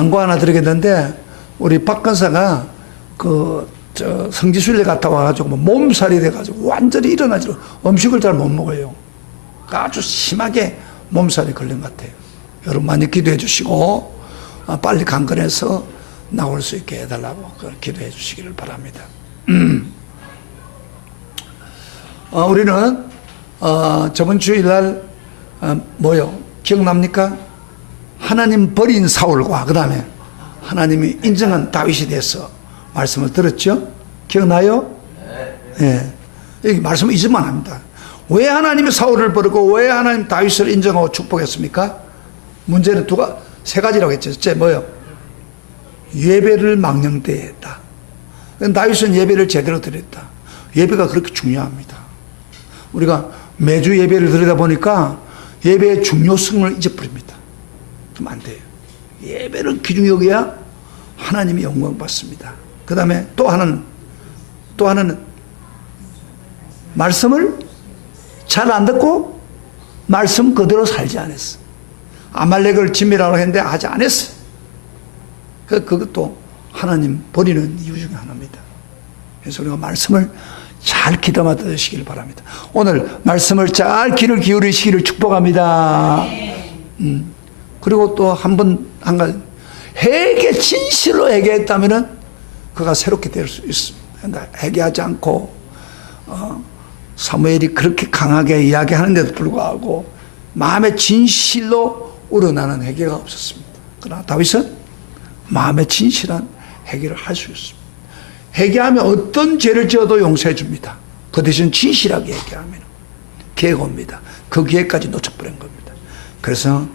광고 하나 드리겠는데, 우리 박 권사가 성지순례 갔다 와가지고 몸살이 돼가지고 완전히 일어나지로 음식을 잘 못 먹어요. 아주 심하게 몸살이 걸린 것 같아요. 여러분 많이 기도해 주시고 빨리 강건해서 나올 수 있게 해달라고 기도해 주시기를 바랍니다. 우리는 저번 주일날 뭐요? 기억납니까? 하나님 버린 사울과 그 다음에 하나님이 인정한 다윗에 대해서 말씀을 들었죠? 기억나요? 네. 여기 말씀 잊으면 안 합니다. 왜 하나님이 사울을 버리고 왜 하나님 다윗을 인정하고 축복했습니까? 문제는 세 가지라고 했죠. 첫째 뭐요? 예배를 망령되었다. 다윗은 예배를 제대로 드렸다. 예배가 그렇게 중요합니다. 우리가 매주 예배를 드리다 보니까 예배의 중요성을 잊어버립니다. 그럼 안 돼요. 예배를 기준히 여겨야 하나님이 영광 받습니다. 그 다음에 또 하나는 말씀을 잘 안 듣고 말씀 그대로 살지 않았어. 아말렉을 진멸하라고 했는데 하지 않았어. 그것도 하나님 버리는 이유 중에 하나입니다. 그래서 우리가 말씀을 잘 귀담아 들으시길 바랍니다. 오늘 말씀을 잘 귀를 기울이시기를 축복합니다. 그리고 또 한 가지 진실로 회개했다면은 그가 새롭게 될 수 있습니다. 회개하지 않고 사무엘이 그렇게 강하게 이야기하는데도 불구하고 마음의 진실로 우러나는 회개가 없었습니다. 그러나 다윗은 마음의 진실한 회개를 할 수 있습니다. 회개하면 어떤 죄를 지어도 용서해 줍니다. 그 대신 진실하게 회개하면 기회가 옵니다. 그 기회까지 놓쳐버린 겁니다. 그래서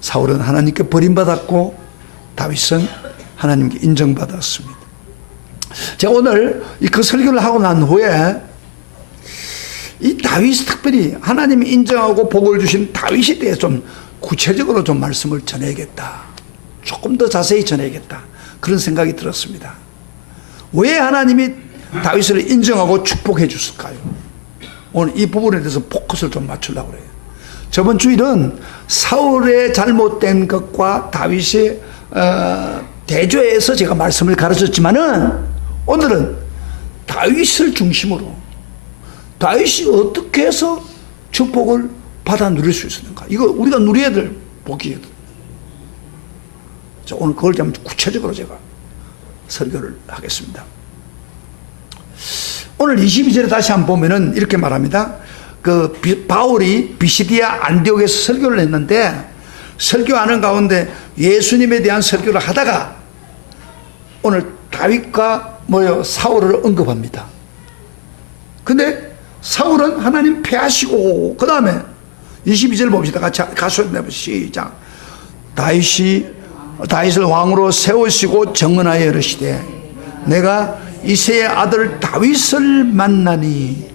사울은 하나님께 버림받았고 다윗은 하나님께 인정받았습니다. 제가 오늘 그 설교를 하고 난 후에 이 다윗, 특별히 하나님이 인정하고 복을 주신 다윗에 대해 좀 구체적으로 좀 말씀을 전해야겠다. 조금 더 자세히 전해야겠다. 그런 생각이 들었습니다. 왜 하나님이 다윗을 인정하고 축복해 줬을까요? 오늘 이 부분에 대해서 포커스를 좀 맞추려고 그래요. 저번 주일은 사울의 잘못된 것과 다윗의 대조해서 제가 말씀을 가르쳤지만은 오늘은 다윗을 중심으로 다윗이 어떻게 해서 축복을 받아 누릴 수 있었는가? 이거 우리가 누려야 될 복이거든. 자, 오늘 그걸 좀 구체적으로 제가 설교를 하겠습니다. 오늘 22절에 다시 한번 보면은 이렇게 말합니다. 바울이 비시디아 안디옥에서 설교를 했는데 설교하는 가운데 예수님에 대한 설교를 하다가 오늘 다윗과 사울을 언급합니다. 근데 사울은 하나님 패하시고 그 다음에 22절 봅시다. 같이 가수해보시죠. 시작. 다윗을 왕으로 세우시고 정언하여 이르시되 내가 이새의 아들 다윗을 만나니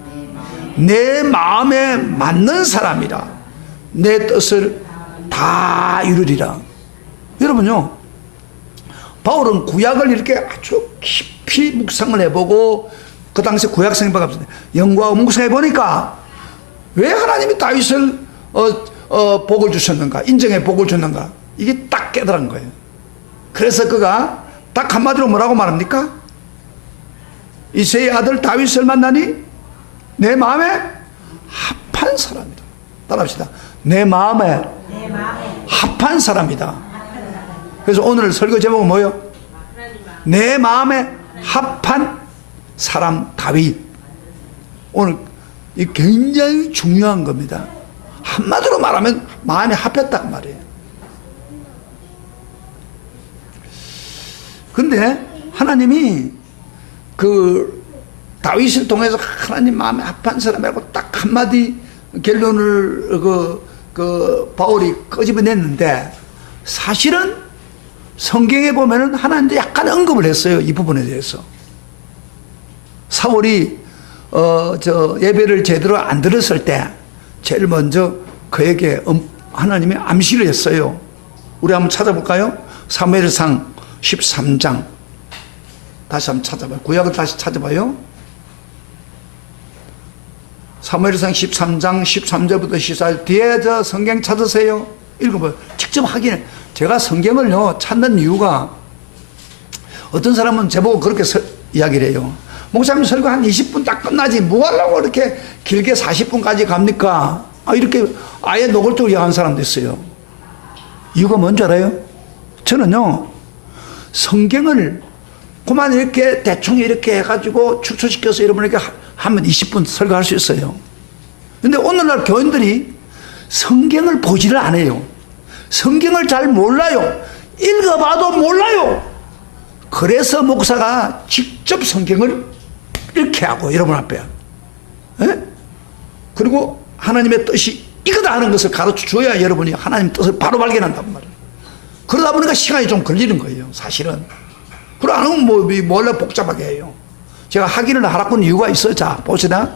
내 마음에 맞는 사람이라 내 뜻을 다 이루리라. 여러분요, 바울은 구약을 이렇게 아주 깊이 묵상을 해보고 그 당시 구약 성경밖에 없었는데 영과하고 묵상해 보니까 왜 하나님이 다윗을 복을 주셨는가, 인정해 복을 줬는가, 이게 딱 깨달은 거예요. 그래서 그가 딱 한마디로 뭐라고 말합니까? 이새의 아들 다윗을 만나니 내 마음에 합한 사람이다. 따라합시다. 내 마음에 합한 사람이다. 그래서 오늘 설교 제목은 뭐예요? 내 마음에 합한 사람 다윗. 오늘 이 굉장히 중요한 겁니다. 한마디로 말하면 마음이 합했단 말이에요. 근데 하나님이 다윗을 통해서 하나님 마음에 합한 사람이라고 딱 한마디 결론을 바울이 끄집어냈는데 사실은 성경에 보면은 하나님도 약간 언급을 했어요. 이 부분에 대해서. 사울이 예배를 제대로 안 들었을 때 제일 먼저 그에게 하나님이 암시를 했어요. 우리 한번 찾아볼까요? 사무엘상 13장 다시 한번 찾아봐요. 구약을 다시 찾아봐요. 사무엘상 13장 13절부터 14절 뒤에 성경 찾으세요. 읽어봐요. 직접 확인해. 제가 성경을요, 찾는 이유가 어떤 사람은 저보고 그렇게 이야기를 해요. 목사님 설교 한 20분 딱 끝나지 뭐 하려고 이렇게 길게 40분까지 갑니까? 이렇게 아예 노골적으로 이야기하는 사람도 있어요. 이유가 뭔지 알아요? 저는요, 성경을 그만 이렇게 대충 이렇게 해가지고 축소시켜서 여러분에게 하면 20분 설교할 수 있어요. 근데 오늘날 교인들이 성경을 보지를 않아요. 성경을 잘 몰라요. 읽어봐도 몰라요. 그래서 목사가 직접 성경을 이렇게 하고 여러분 앞에, 에? 그리고 하나님의 뜻이 이거다 하는 것을 가르쳐 줘야 여러분이 하나님 뜻을 바로 발견한단 말이에요. 그러다 보니까 시간이 좀 걸리는 거예요, 사실은. 그러고 안 하면 몰래 복잡하게 해요. 제가 확인을 하라고 하는 이유가 있어요. 자, 봅시다.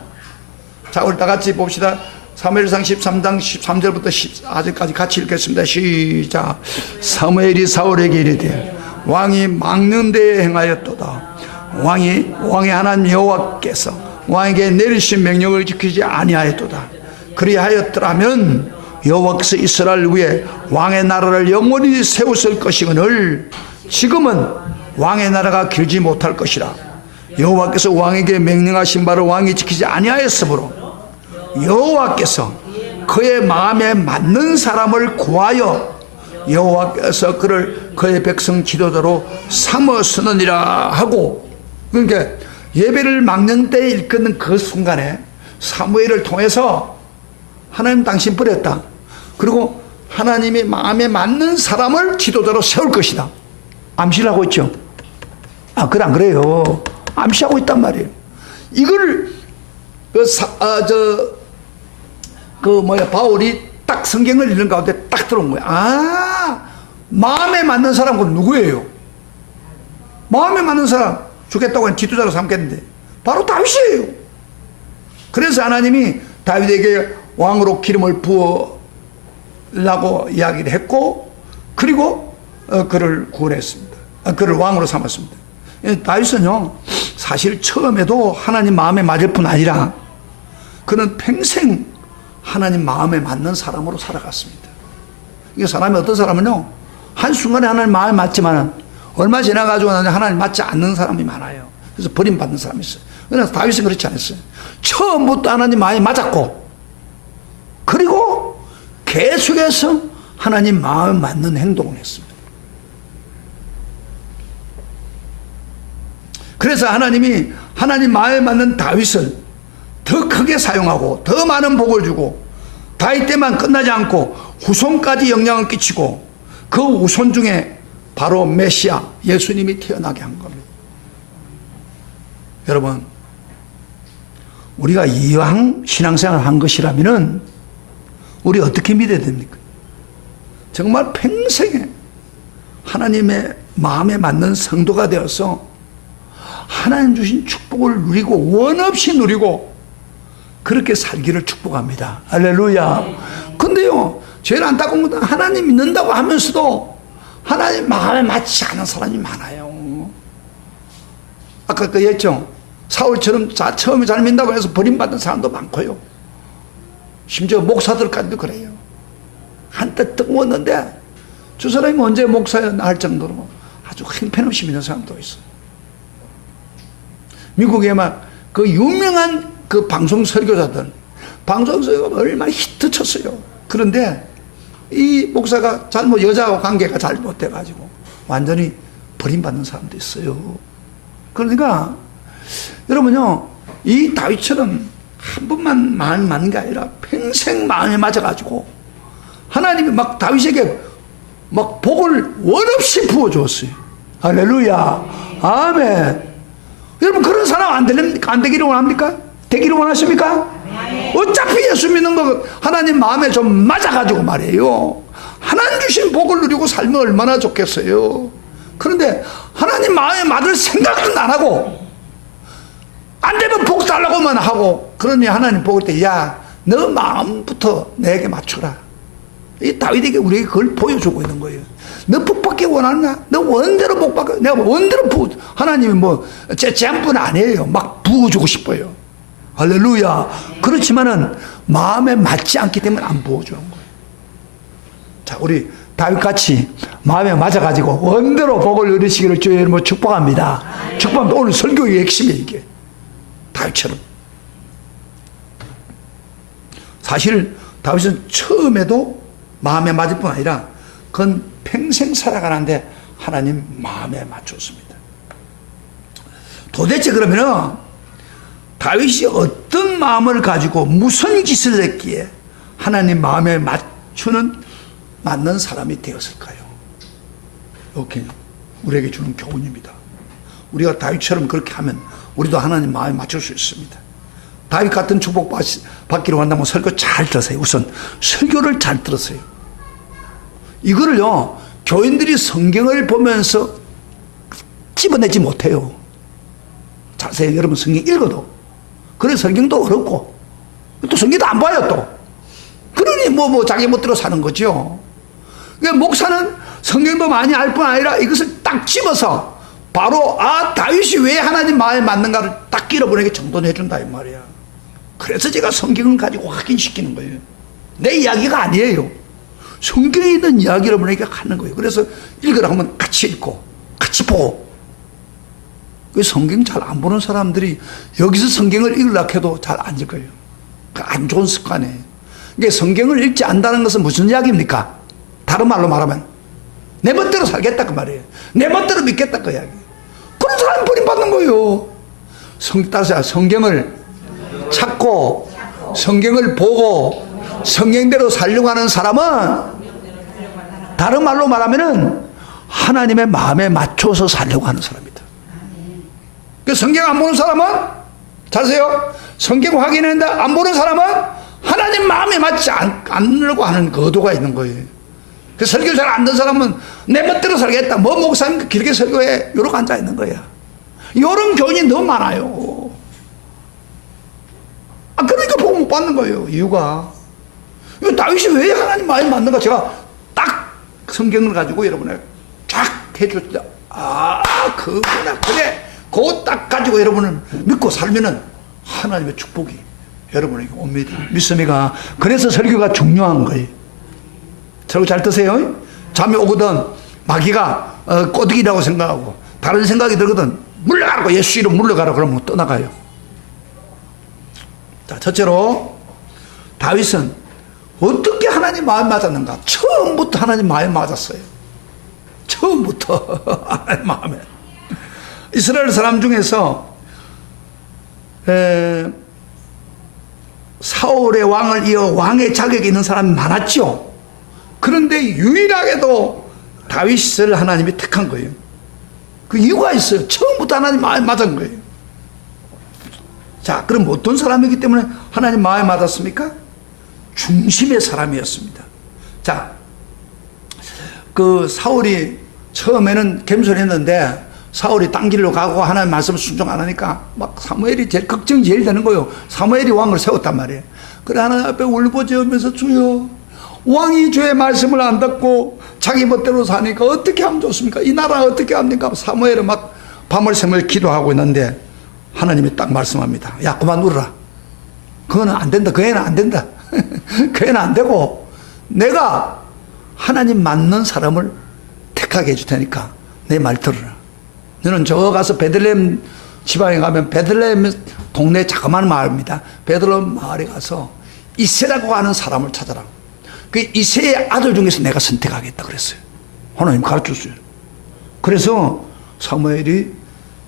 자, 우리 다 같이 봅시다. 사무엘상 13장 13절부터 14절까지 같이 읽겠습니다. 시작. 사무엘이 사울에게 이르되 왕이 막는 데에 행하였도다. 왕의 하나님 여호와께서 왕에게 내리신 명령을 지키지 아니하였도다. 그리하였더라면 여호와께서 이스라엘 위에 왕의 나라를 영원히 세우실 것이거늘 지금은 왕의 나라가 길지 못할 것이라. 여호와께서 왕에게 명령하신 바를 왕이 지키지 아니하였으므로 여호와께서 그의 마음에 맞는 사람을 구하여 여호와께서 그를 그의 백성 지도자로 삼으시느니라 하고, 그러니까 예배를 막는 때 일컫는 그 순간에 사무엘을 통해서 하나님 당신 버렸다. 그리고 하나님이 마음에 맞는 사람을 지도자로 세울 것이다. 암시를 하고 있죠. 그래 안 그래요? 암시하고 있단 말이에요. 이걸 바울이 딱 성경을 읽는 가운데 딱 들어온 거야. 마음에 맞는 사람은 누구예요? 마음에 맞는 사람 주겠다고 한 지도자로 삼겠는데 바로 다윗이에요. 그래서 하나님이 다윗에게 왕으로 기름을 부으라고 이야기를 했고, 그리고 그를 구원했습니다. 그를 왕으로 삼았습니다. 다윗은요, 사실 처음에도 하나님 마음에 맞을 뿐 아니라 그는 평생 하나님 마음에 맞는 사람으로 살아갔습니다. 이게 사람이 어떤 사람은요, 한순간에 하나님 마음에 맞지만 얼마 지나가지고 하나님 맞지 않는 사람이 많아요. 그래서 버림받는 사람이 있어요. 그러나 다윗은 그렇지 않았어요. 처음부터 하나님 마음에 맞았고, 그리고 계속해서 하나님 마음에 맞는 행동을 했습니다. 그래서 하나님이 하나님 마음에 맞는 다윗을 더 크게 사용하고 더 많은 복을 주고 다윗 때만 끝나지 않고 후손까지 영향을 끼치고 그 후손 중에 바로 메시아 예수님이 태어나게 한 겁니다. 여러분, 우리가 이왕 신앙생활을 한 것이라면 우리 어떻게 믿어야 됩니까? 정말 평생에 하나님의 마음에 맞는 성도가 되어서 하나님 주신 축복을 누리고 원 없이 누리고 그렇게 살기를 축복합니다. 할렐루야. 근데요, 제일 안타까운 것은 하나님 믿는다고 하면서도 하나님 마음에 맞지 않은 사람이 많아요. 아까 그 얘기했죠. 사울처럼 처음에 잘 믿는다고 해서 버림받은 사람도 많고요. 심지어 목사들까지도 그래요. 한때 뜨거웠는데 저 사람이 언제 목사였나 할 정도로 아주 형편없이 믿는 사람도 있어요. 미국에 막 그 유명한 그 방송 설교자들, 방송 설교가 얼마나 히트 쳤어요. 그런데 이 목사가 여자하고 관계가 잘못돼가지고 완전히 버림받는 사람도 있어요. 그러니까 여러분요, 이 다윗처럼 한 번만 마음이 맞는 게 아니라 평생 마음에 맞아가지고 하나님이 막 다윗에게 막 복을 원 없이 부어주었어요. 할렐루야. 아멘. 여러분, 그런 사람 안 되기를 원합니까? 되기를 원하십니까? 어차피 예수 믿는 거 하나님 마음에 좀 맞아가지고 말이에요. 하나님 주신 복을 누리고 살면 얼마나 좋겠어요. 그런데 하나님 마음에 맞을 생각도 안 하고 안 되면 복 달라고만 하고, 그러니 하나님 복을 때, 야, 너 마음부터 내게 맞추라. 이 다윗에게 우리에게 그걸 보여주고 있는 거예요. 너 복받기 원하느냐? 너 원대로 복받고, 내가 원대로 하나님이 제한분 아니에요. 막 부어주고 싶어요. 할렐루야. 그렇지만은 마음에 맞지 않기 때문에 안 부어주는 거예요. 자, 우리 다윗같이 마음에 맞아가지고 원대로 복을 누리시기를 주의 이름으로 축복합니다. 축복합니다. 오늘 설교의 핵심이 이게. 다윗처럼. 사실 다윗은 처음에도 마음에 맞을 뿐 아니라 그건 평생 살아가는데 하나님 마음에 맞췄습니다. 도대체 그러면은 다윗이 어떤 마음을 가지고 무슨 짓을 했기에 하나님 마음에 맞는 사람이 되었을까요? 이렇게 우리에게 주는 교훈입니다. 우리가 다윗처럼 그렇게 하면 우리도 하나님 마음에 맞출 수 있습니다. 다윗 같은 축복 받기로 한다면 설교 잘 들으세요. 우선 설교를 잘 들으세요. 이거를요, 교인들이 성경을 보면서 집어내지 못해요. 자세히 여러분 성경 읽어도. 그래서 성경도 어렵고, 또 성경도 안 봐요, 또. 그러니 자기 멋대로 사는 거죠. 그러니까 목사는 성경도 많이 알 뿐 아니라 이것을 딱 집어서 바로, 다윗이 왜 하나님 마음에 맞는가를 딱 길어보내게 정돈해 준다, 이 말이야. 그래서 제가 성경을 가지고 확인시키는 거예요. 내 이야기가 아니에요. 성경에 있는 이야기를 보내게 하는 거예요. 그래서 읽으라 하면 같이 읽고, 같이 보고. 그 성경 잘 안 보는 사람들이 여기서 성경을 읽으려고 해도 잘 안 읽어요. 안 좋은 습관이에요. 그러니까 성경을 읽지 않는다는 것은 무슨 이야기입니까? 다른 말로 말하면 내 멋대로 살겠다 그 말이에요. 내 멋대로 믿겠다 그 이야기. 그런 사람이 버림받는 거예요. 따라서 성경을 찾고 성경을 보고 성경대로 살려고 하는 사람은 다른 말로 말하면은 하나님의 마음에 맞춰서 살려고 하는 사람입니다. 그 성경 안 보는 사람은 잘하세요. 성경 확인했는데 안 보는 사람은 하나님 마음에 맞지 않으려고 하는 그 의도가 있는 거예요. 그 설교 잘 안 듣는 사람은 내 멋대로 살겠다. 목사님 길게 설교해. 이러고 앉아 있는 거야. 이런 교인이 너무 많아요. 그러니까 복 못 받는 거예요. 이유가. 다윗이 왜 하나님 마음에 맞는가? 제가 딱 성경을 가지고 여러분에게 쫙 해줄 때, 그거나, 그래. 그거 딱 가지고 여러분을 믿고 살면은 하나님의 축복이 여러분에게 옵니다. 믿습니까? 그래서 설교가 중요한 거예요. 설교 잘 드세요. 잠이 오거든 마귀가 꼬드기라고 생각하고 다른 생각이 들거든 물러가라고, 예수 이름 물러가라 그러면 떠나가요. 자, 첫째로 다윗은 어떻게 하나님 마음에 맞았는가? 처음부터 하나님 마음에 맞았어요. 처음부터 하나님 마음에. 이스라엘 사람 중에서 사울의 왕을 이어 왕의 자격이 있는 사람이 많았죠. 그런데 유일하게도 다윗을 하나님이 택한 거예요. 그 이유가 있어요. 처음부터 하나님 마음에 맞은 거예요. 자, 그럼 어떤 사람이기 때문에 하나님 마음에 맞았습니까? 중심의 사람이었습니다. 자, 그 사울이 처음에는 겸손했는데 사울이 딴 길로 가고 하나님 말씀을 순종 안 하니까 막 사무엘이 걱정이 제일 되는 거예요. 사무엘이 왕을 세웠단 말이에요. 그래 하나님 앞에 울부짖으면서 주여, 왕이 주의 말씀을 안 듣고 자기 멋대로 사니까 어떻게 하면 좋습니까? 이 나라 어떻게 합니까? 사무엘은 막 밤을 새며 기도하고 있는데 하나님이 딱 말씀합니다. 야, 그만 울어라. 그거는 안 된다. 그 애는 안 된다. 그 애는 안 되고 내가 하나님 맞는 사람을 택하게 해줄 테니까 내 말 들어라. 너는 저 가서 베들레헴 지방에 가면 베들레헴 동네 자그마한 마을입니다. 베들레헴 마을에 가서 이새라고 하는 사람을 찾아라. 그 이새의 아들 중에서 내가 선택하겠다 그랬어요. 하나님 가르쳤어요. 그래서 사무엘이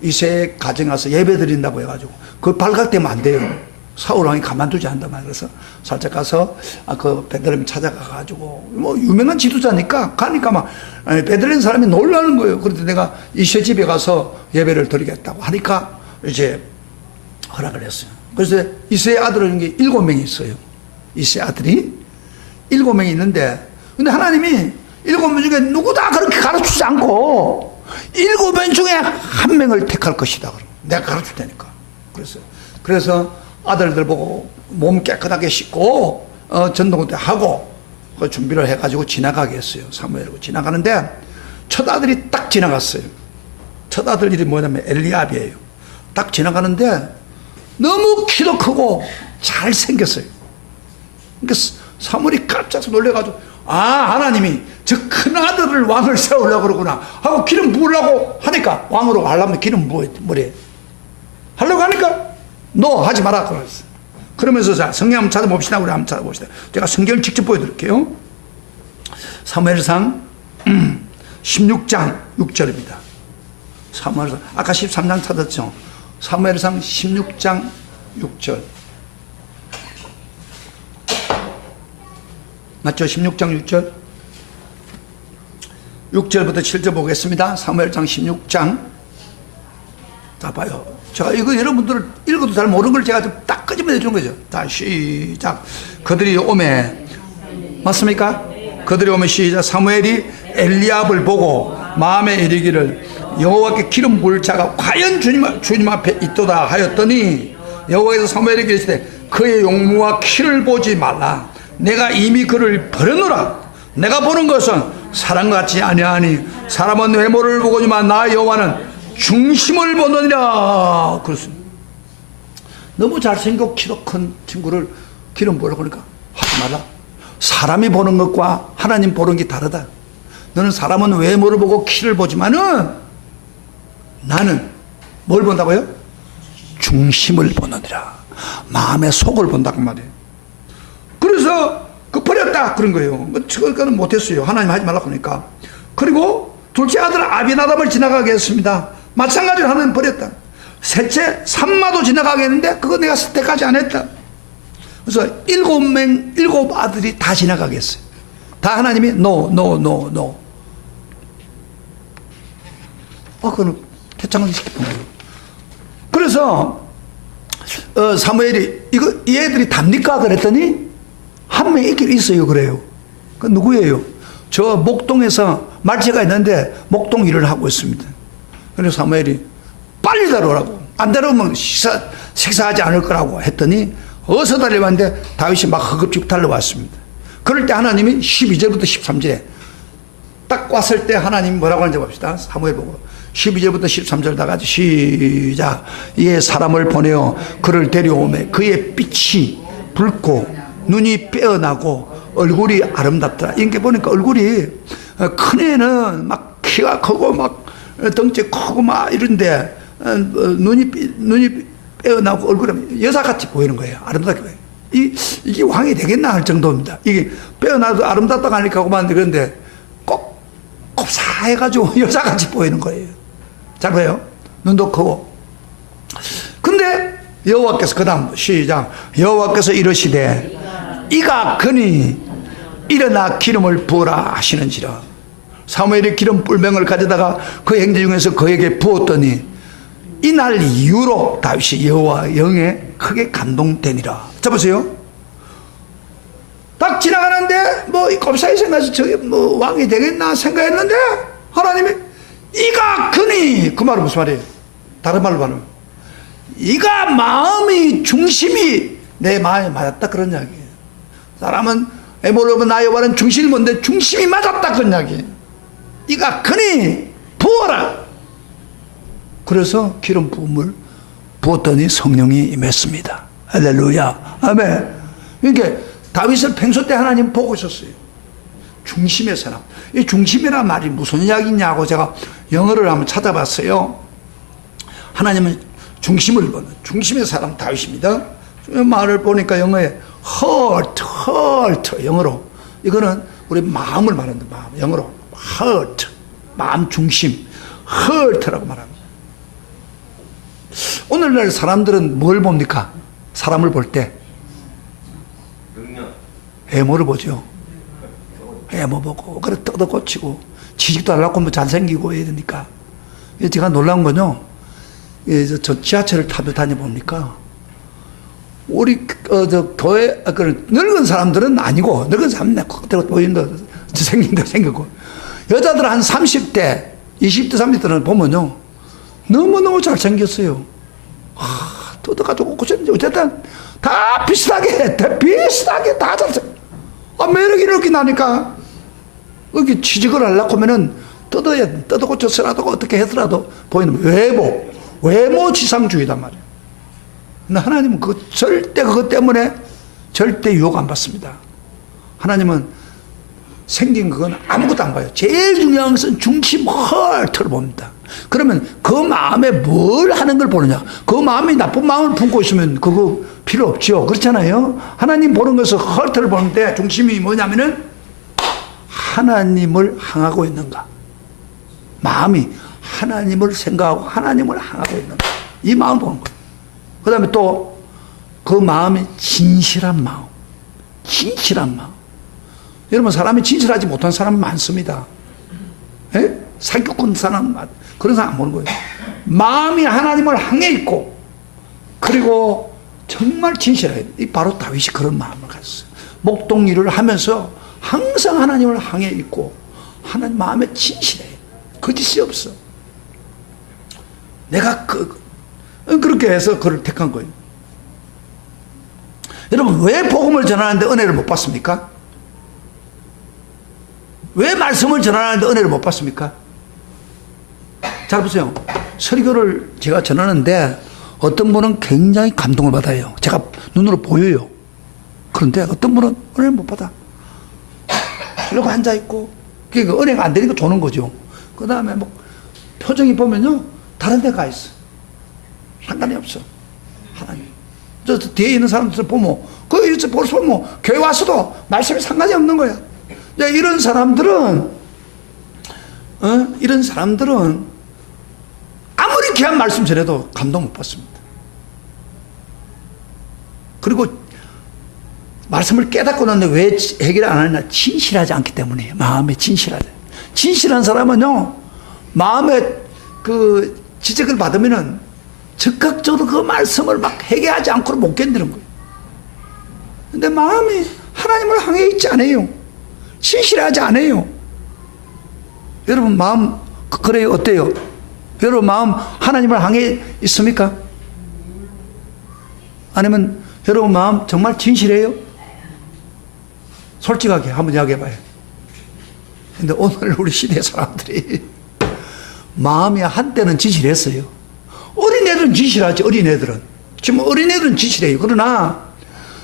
이새의 가정에 가서 예배 드린다고 해가지고 그 발각되면 안 돼요. 사울 왕이 가만두지 않는단 말이에요. 그래서 살짝 가서 그 베들레헴 찾아가가지고 유명한 지도자니까 가니까 막 베들레헴 사람이 놀라는 거예요. 그런데 내가 이새 집에 가서 예배를 드리겠다고 하니까 이제 허락을 했어요. 그래서 이새의 아들은 게 7명이 있어요. 이새 아들이 7명이 있는데 근데 하나님이 7명 중에 누구 다 그렇게 가르치지 않고 7명 중에 한 명을 택할 것이다. 내가 가르칠 테니까. 그래서 아들들 보고 몸 깨끗하게 씻고 전동대 하고 그 준비를 해가지고 지나가게 했어요. 사무엘하고 지나가는데 첫 아들이 딱 지나갔어요. 첫 아들 이름이 뭐냐면 엘리압이에요. 딱 지나가는데 너무 키도 크고 잘생겼어요. 그러니까 사무엘이 깜짝 놀래가지고 하나님이 저 큰 아들을 왕을 세우려고 그러구나 하고 기름 부으려고 하니까, 왕으로 하려면 기름 뭐래 하려고 하니까 너 하지 마라 그랬어. 그러면서 자, 성경 한번 찾아봅시다. 우리 한번 찾아봅시다. 제가 성경을 직접 보여드릴게요. 사무엘상 16장 6절입니다. 사무엘상, 아까 13장 찾았죠. 사무엘상 16장 6절 맞죠? 16장 6절 6절부터 7절 보겠습니다. 사무엘상 16장. 자 봐요. 제가 이거 여러분들 읽어도 잘 모르는 걸 제가 좀 딱 끄집어내 준 거죠. 자 시작. 그들이 오매, 맞습니까? 그들이 오매 시작. 사무엘이 엘리압을 보고 마음에 이르기를 여호와께 기름 부을 자가 과연 주님 앞에 있도다 하였더니, 여호와께서 사무엘에게 이르시되 그의 용모와 키를 보지 말라. 내가 이미 그를 버렸노라. 내가 보는 것은 사람과 같지 아니하니 사람은 외모를 보거니와 나 여호와는 중심을 보느니라. 그렇습니다. 너무 잘생기고 키도 큰 친구를 기름 부으라고 그러니까 하지 말라. 사람이 보는 것과 하나님 보는 게 다르다. 너는 사람은 외모를 보고 키를 보지만은 나는 뭘 본다고요? 중심을 보느니라. 마음의 속을 본다고 말이에요. 그래서 그 버렸다 그런 거예요. 그거는 못했어요. 하나님 하지 말라고 하니까. 그리고 둘째 아들 아비나답을 지나가게 했습니다. 마찬가지로 하나님 버렸다. 셋째 삼마도 지나가게 했는데 그거 내가 선택하지 않았다. 그래서 일곱 아들이 다 지나가게 했어요. 다 하나님이 no. 그거는 퇴장을 시켰던 거예요. 그래서 사무엘이 이 애들이 답니까? 그랬더니 한 명이 있긴 있어요. 그래요. 그 누구예요? 저 목동에서 말제가 있는데 목동 일을 하고 있습니다. 그래서 사무엘이 빨리 데려오라고, 안 데려오면 식사하지 않을 거라고 했더니 어서 달려왔는데 다윗이 막 허겁지겁 달려왔습니다. 그럴 때 하나님이 12절부터 13절에 딱 왔을 때 하나님이 뭐라고 하는지 봅시다. 사무엘 보고 12절부터 13절 다 같이 시작. 이에 사람을 보내어 그를 데려오매 그의 빛이 붉고 눈이 빼어나고 얼굴이 아름답더라. 이렇게 보니까 얼굴이 큰 애는 막 키가 크고 막 덩치 크고 막 이런데 눈이 빼어나고 얼굴이 여자같이 보이는 거예요. 아름답게 보여요. 이게 왕이 되겠나 할 정도입니다. 이게 빼어나도 아름답다고 하니까 그만. 그런데 꼭 곱사해가지고 여자같이 보이는 거예요. 잘 보여요? 눈도 크고. 근데 여호와께서 그 다음 시작. 여호와께서 이르시되 이가 그니 일어나 기름을 부어라 하시는지라. 사무엘이 기름 뿔병을 가져다가 그 행제 중에서 그에게 부었더니 이날 이후로 다윗이 여호와 영에 크게 감동되니라. 자 보세요. 딱 지나가는데 뭐 곱사이 생각해서 저게 뭐 왕이 되겠나 생각했는데 하나님이 이가 그니, 그 말은 무슨 말이에요? 다른 말로 말하면 이가 마음이 중심이 내 마음에 맞았다 그런 이야기예요. 사람은 외모를 보면 나 여호와는 중심이 뭔데 중심이 맞았다 그런 이야기예요. 이가 그니 부어라. 그래서 기름 부음을 부었더니 성령이 임했습니다. 할렐루야. 아멘. 그러니까 다윗을 평소 때 하나님 보고 있었어요. 중심의 사람. 이 중심이란 말이 무슨 이야기냐고 제가 영어를 한번 찾아봤어요. 하나님은 중심을 보는 중심의 사람 다윗입니다. 말을 보니까 영어에 heart 영어로 이거는 우리 마음을 말한다. 마음 영어로 heart 마음 중심 heart라고 말합니다. 오늘날 사람들은 뭘 봅니까? 사람을 볼 때 외모를 보죠. 외모 보고 그래 뜯어 고치고 지식도 하려고 뭐 잘생기고 해야 되니까. 제가 놀라운 건요, 저 지하철을 타고 다녀보니까 우리 저 교회 늙은 사람들은 아니고, 늙은 사람은 그대로 보인다 생긴다 생기고, 여자들 한 30대 20대 30대는 보면요 너무너무 잘생겼어요. 뜯어가지고 고쳤는지 어쨌든 다 비슷하게 다 잘생겼어요. 매력이 이렇게 나니까 여기 취직을 하려고 하면은 뜯어 고쳐서라도 어떻게 해서라도 보이는 외모 지상주의단 말이에요. 근데 하나님은 절대 그것 때문에 절대 유혹 안 받습니다. 하나님은 생긴 그건 아무것도 안 봐요. 제일 중요한 것은 중심 헐터를 봅니다. 그러면 그 마음에 뭘 하는 걸 보느냐. 그 마음이 나쁜 마음을 품고 있으면 그거 필요 없죠. 그렇잖아요. 하나님 보는 것은 헐터를 보는데 중심이 뭐냐면은 하나님을 향하고 있는가. 마음이 하나님을 생각하고 하나님을 향하고 있는가. 이 마음을 보는 거예요. 그 다음에 또 그 마음이 진실한 마음. 진실한 마음. 여러분, 사람이 진실하지 못한 사람 많습니다. 예? 사기꾼 사람, 그런 사람 안 보는 거예요. 마음이 하나님을 향해 있고, 그리고 정말 진실해요. 바로 다윗이 그런 마음을 가졌어요. 목동일을 하면서 항상 하나님을 향해 있고, 하나님 마음에 진실해요. 거짓이 없어. 내가 그렇게 해서 그를 택한 거예요. 여러분, 왜 복음을 전하는데 은혜를 못 받습니까? 왜 말씀을 전하는데 은혜를 못 받습니까? 잘 보세요. 설교를 제가 전하는데 어떤 분은 굉장히 감동을 받아요. 제가 눈으로 보여요. 그런데 어떤 분은 은혜를 못 받아. 그러고 앉아있고, 그러니까 은혜가 안 되니까 조는 거죠. 그 다음에 뭐 표정이 보면요, 다른 데 가 있어. 상관이 없어. 하나님. 저 뒤에 있는 사람들 보면, 벌써 보면, 교회 와서도 말씀에 상관이 없는 거야. 이런 사람들은 아무리 귀한 말씀 전해도 감동 못 받습니다. 그리고 말씀을 깨닫고 났는데 왜 해결 안 하느냐? 진실하지 않기 때문이에요. 마음에 진실하지. 진실한 사람은요, 마음에 그 지적을 받으면은 적극적으로 그 말씀을 막 해결하지 않고는 못 견디는 거예요. 근데 마음이 하나님을 향해 있지 않아요. 진실하지 않아요. 여러분 마음 그래요? 어때요? 여러분 마음 하나님을 향해 있습니까? 아니면 여러분 마음 정말 진실해요? 솔직하게 한번 이야기해봐요. 근데 오늘 우리 시대 사람들이 마음이 한때는 진실했어요. 어린애들은 진실하지. 어린애들은 지금 어린애들은 진실해요. 그러나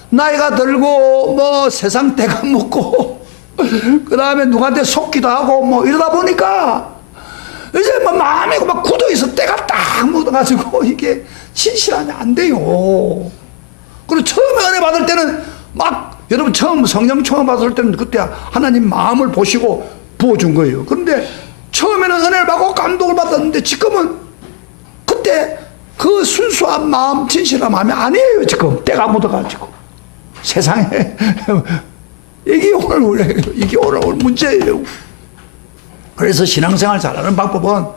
나이가 들고 뭐 세상 때가 묻고 그 다음에 누구한테 속기도 하고 뭐 이러다 보니까 이제 뭐 마음이 막 굳어있어. 때가 딱 묻어가지고 이게 진실하면 안 돼요. 그리고 처음에 은혜 받을 때는 막 여러분 성령 처음 받을 때는 그때 하나님 마음을 보시고 부어준 거예요. 그런데 처음에는 은혜를 받고 감동을 받았는데 지금은 그때 그 순수한 마음, 진실한 마음이 아니에요. 지금 때가 묻어가지고 세상에 이게 오늘 문제예요. 그래서 신앙생활 잘하는 방법은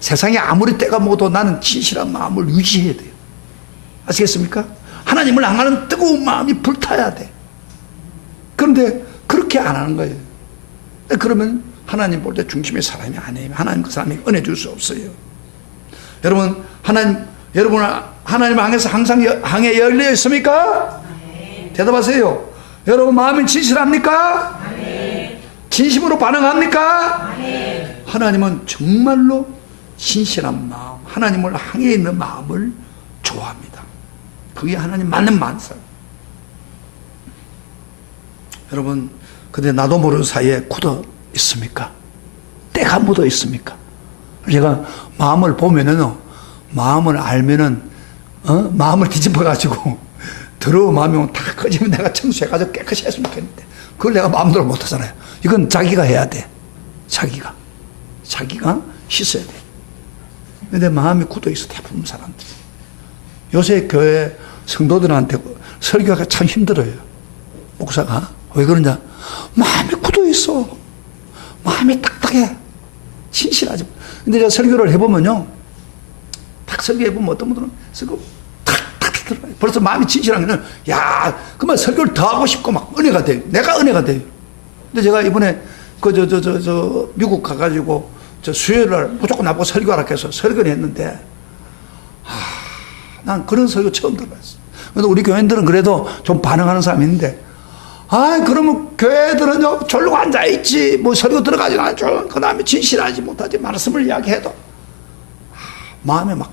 세상에 아무리 때가 묻어도 나는 진실한 마음을 유지해야 돼요. 아시겠습니까? 하나님을 향하는 뜨거운 마음이 불타야 돼. 그런데 그렇게 안 하는 거예요. 그러면 하나님 볼 때 중심의 사람이 아니에요. 하나님 그 사람에게 은혜 줄 수 없어요. 여러분 하나님을 향해서 항상 향해 열려 있습니까? 네. 대답하세요. 여러분 마음이 진실합니까? 네. 진심으로 반응합니까? 네. 하나님은 정말로 진실한 마음, 하나님을 향해 있는 마음을 좋아합니다. 그게 하나님 맞는 마음이에요. 여러분, 근데 나도 모르는 사이에 굳어 있습니까? 때가 묻어 있습니까? 제가 마음을 보면은, 마음을 알면은, 마음을 뒤집어가지고, 더러운 마음이 오면 다 꺼지면 내가 청소해가지고 깨끗이 했으면 좋겠는데, 그걸 내가 마음대로 못하잖아요. 이건 자기가 해야 돼. 자기가 씻어야 돼. 근데 마음이 굳어 있어, 대부분 사람들이. 요새 교회 성도들한테 설교가 참 힘들어요. 목사가. 왜 그러냐? 마음이 굳어 있어. 마음이 딱딱해. 진실하지. 근데 제가 설교를 해보면요. 딱 설교해보면 어떤 분들은 설교 탁탁 들어가요. 벌써 마음이 진실한 게는, 야, 그만 설교를 더 하고 싶고 막 은혜가 돼요. 내가 은혜가 돼요. 근데 제가 이번에 미국 가가지고 수요일날 무조건 나보고 설교하라 해서 설교를 했는데, 난 그런 설교 처음 들어봤어. 근데 우리 교인들은 그래도 좀 반응하는 사람이 있는데, 그러면 교회들은요, 졸고 앉아있지, 뭐 설교 들어가지 않죠. 그 다음에 진실하지 못하지, 말씀을 이야기해도. 마음에 막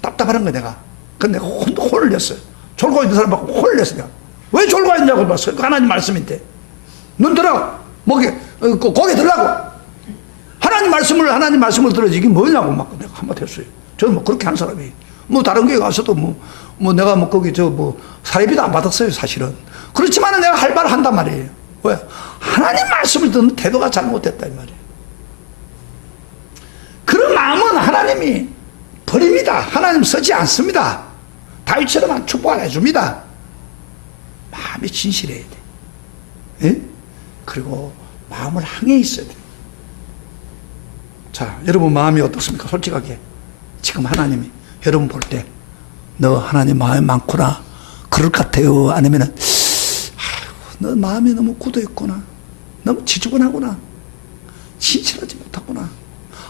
답답한 거야, 내가. 근데 내가 혼을 냈어요. 졸고 있는 사람 보고 혼을 냈어요, 내가. 왜 졸고 있냐고, 설교 하나님 말씀인데. 눈 들어! 목에, 고개 들라고. 하나님 말씀을 들어야지. 이게 뭐냐고 막 내가 한마디 했어요. 저는 뭐 그렇게 하는 사람이. 뭐 다른 교회 가서도 뭐 내가 뭐 거기 사례비도 안 받았어요, 사실은. 그렇지만은 내가 할 말을 한단 말이에요. 왜? 하나님 말씀을 듣는 태도가 잘못됐다, 이 말이에요. 그런 마음은 하나님이 버립니다. 하나님 쓰지 않습니다. 다윗처럼 축복 안 해줍니다. 마음이 진실해야 돼. 예? 그리고 마음을 항해 있어야 돼. 자, 여러분 마음이 어떻습니까? 솔직하게. 지금 하나님이 여러분 볼 때, 너 하나님 마음이 많구나. 그럴 것 같아요. 아니면은, 너 마음이 너무 굳어있구나. 너무 지저분하구나. 진실하지 못하구나.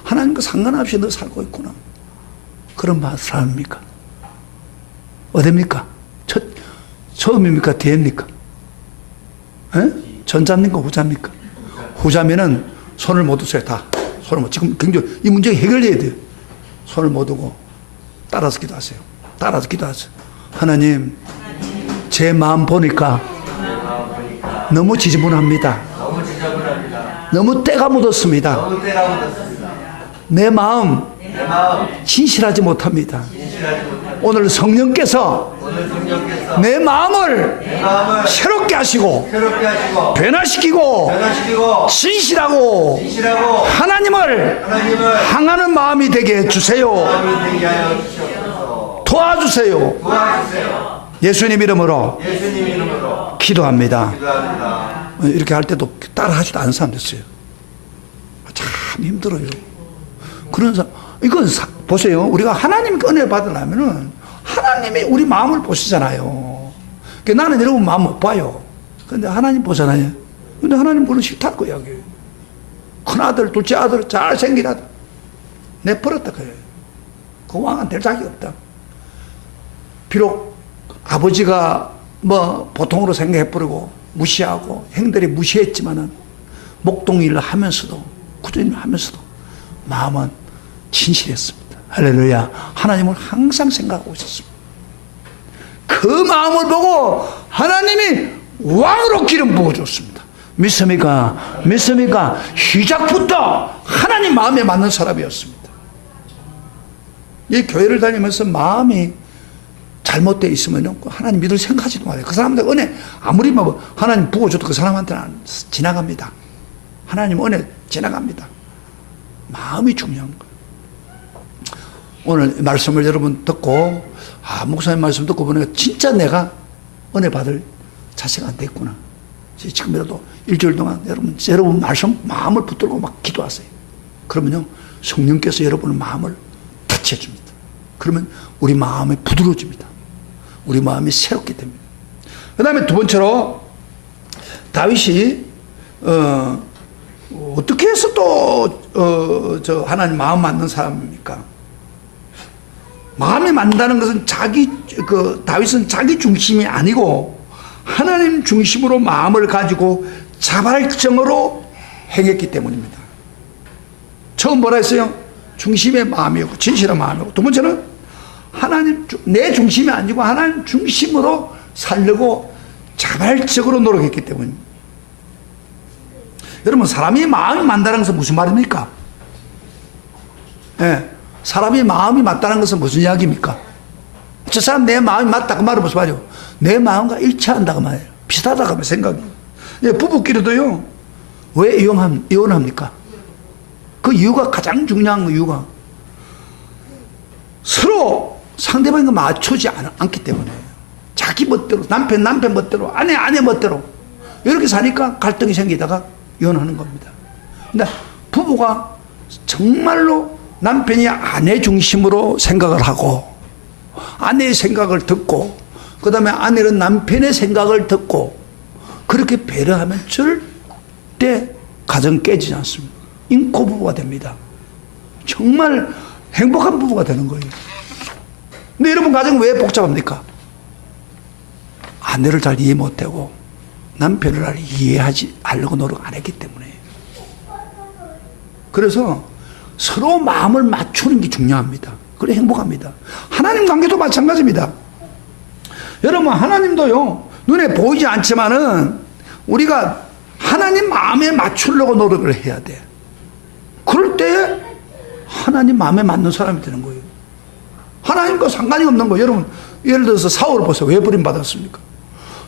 하나님과 상관없이 너 살고 있구나. 그런 사람입니까? 어딥니까? 처음입니까? 뒤입니까? 에? 전자입니까? 후자입니까? 후자면은 손을 못 드세요, 다. 손을 못, 지금 굉장히 이 문제가 해결돼야 돼요. 손을 못 두고 따라서 기도하세요. 따라서 기도하세요. 하나님, 제 마음 보니까 너무 지저분합니다. 너무 때가 묻었습니다. 내 마음 진실하지 못합니다. 오늘 성령께서 내 마음을 새롭게 하시고 변화시키고 진실하고 하나님을 향하는 마음이 되게 해주세요. 도와주세요. 예수님 이름으로 기도합니다. 이렇게 할 때도 따라 하지도 않은 사람 됐어요. 참 힘들어요. 그런 사람, 이건 보세요. 우리가 하나님께 은혜 받으려면은 하나님이 우리 마음을 보시잖아요. 그러니까 나는 여러분 마음 못 봐요. 근데 하나님 보잖아요. 근데 하나님 보는 싫다는 거야, 이게. 큰 아들, 둘째 아들, 잘생긴 아들. 내버렸다, 그래. 그 왕은 될 자격이 없다. 비록 아버지가 뭐 보통으로 생각해버리고 무시하고 형들이 무시했지만은 목동일을 하면서도 꾸준히 하면서도 마음은 진실했습니다. 할렐루야. 하나님을 항상 생각하고 있었습니다. 그 마음을 보고 하나님이 왕으로 기름 부어줬습니다. 믿습니까? 믿습니까? 시작부터 하나님 마음에 맞는 사람이었습니다. 이 교회를 다니면서 마음이 잘못되어 있으면 하나님 믿을 생각하지도 말아요. 그 사람한테 은혜 아무리 뭐 하나님 부어줘도 그 사람한테는 지나갑니다. 하나님 은혜 지나갑니다. 마음이 중요한 거예요. 오늘 말씀을 여러분 듣고 목사님 말씀 듣고 보니까 진짜 내가 은혜 받을 자세가 안 됐구나. 지금이라도 일주일 동안 여러분 말씀 마음을 붙들고 막 기도하세요. 그러면요 성령께서 여러분의 마음을 터치해 줍니다. 그러면 우리 마음이 부드러워집니다. 우리 마음이 새롭게 됩니다. 그 다음에 두 번째로 다윗이 어떻게 해서 또 하나님 마음 맞는 사람입니까? 마음이 맞는다는 것은 다윗은 자기 중심이 아니고 하나님 중심으로 마음을 가지고 자발적으로 행했기 때문입니다. 처음 뭐라 했어요? 중심의 마음이었고 진실한 마음이고, 두 번째는 하나님 내 중심이 아니고 하나님 중심으로 살려고 자발적으로 노력했기 때문입니다. 여러분 사람이 마음이 맞다는 것은 무슨 말입니까? 네, 사람이 마음이 맞다는 것은 무슨 이야기입니까? 저 사람 내 마음이 맞다 그 말은 무슨 말이에요? 내 마음과 일치한다고 말이에요. 비슷하다고 하면 생각이. 예, 부부끼리도요 왜 이혼합니까? 그 이유가 가장 중요한 이유가 서로 상대방과 맞추지 않기 때문에 자기 멋대로 남편 멋대로 아내 멋대로 이렇게 사니까 갈등이 생기다가 이혼하는 겁니다. 근데 부부가 정말로 남편이 아내 중심으로 생각을 하고 아내의 생각을 듣고 그 다음에 아내는 남편의 생각을 듣고 그렇게 배려하면 절대 가정 깨지지 않습니다. 인코 부부가 됩니다. 정말 행복한 부부가 되는 거예요. 근데 여러분 가정 왜 복잡합니까? 아내를 잘 이해 못하고 남편을 잘 이해하지 않으려고 노력 안 했기 때문에. 그래서 서로 마음을 맞추는 게 중요합니다. 그래 행복합니다. 하나님 관계도 마찬가지입니다. 여러분 하나님도요 눈에 보이지 않지만은 우리가 하나님 마음에 맞추려고 노력을 해야 돼. 그럴 때 하나님 마음에 맞는 사람이 되는 거예요. 하나님과 상관이 없는 거예요. 여러분, 예를 들어서 사울을 보세요. 왜 버림받았습니까?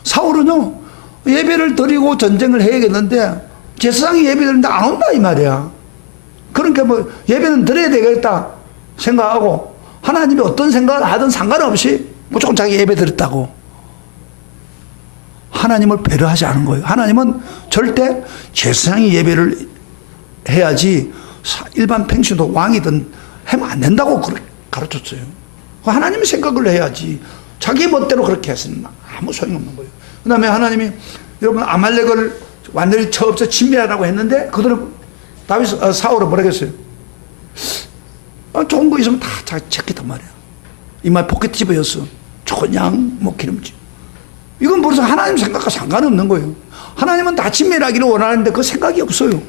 사울은요, 예배를 드리고 전쟁을 해야겠는데 제사장이 예배 드리는데 안 온다 이 말이야. 그러니까 뭐 예배는 드려야 되겠다 생각하고 하나님이 어떤 생각을 하든 상관없이 무조건 자기 예배 드렸다고. 하나님을 배려하지 않은 거예요. 하나님은 절대 제사장이 예배를 해야지 일반 평신도 왕이든 하면 안 된다고 가르쳤어요. 하나님의 생각을 해야지 자기 멋대로 그렇게 해서는 아무 소용없는 거예요. 그 다음에 하나님이 여러분 아말렉을 완전히 처없어 침멸하라고 했는데 그들은 사울은 뭐라 했어요? 좋은 거 있으면 다 자기 챙겼단 말이야. 이마에 포켓 집어였어. 좋은 양, 뭐 기름집. 이건 벌써 하나님 생각과 상관없는 거예요. 하나님은 다 침멸하기를 원하는데 그 생각이 없어요.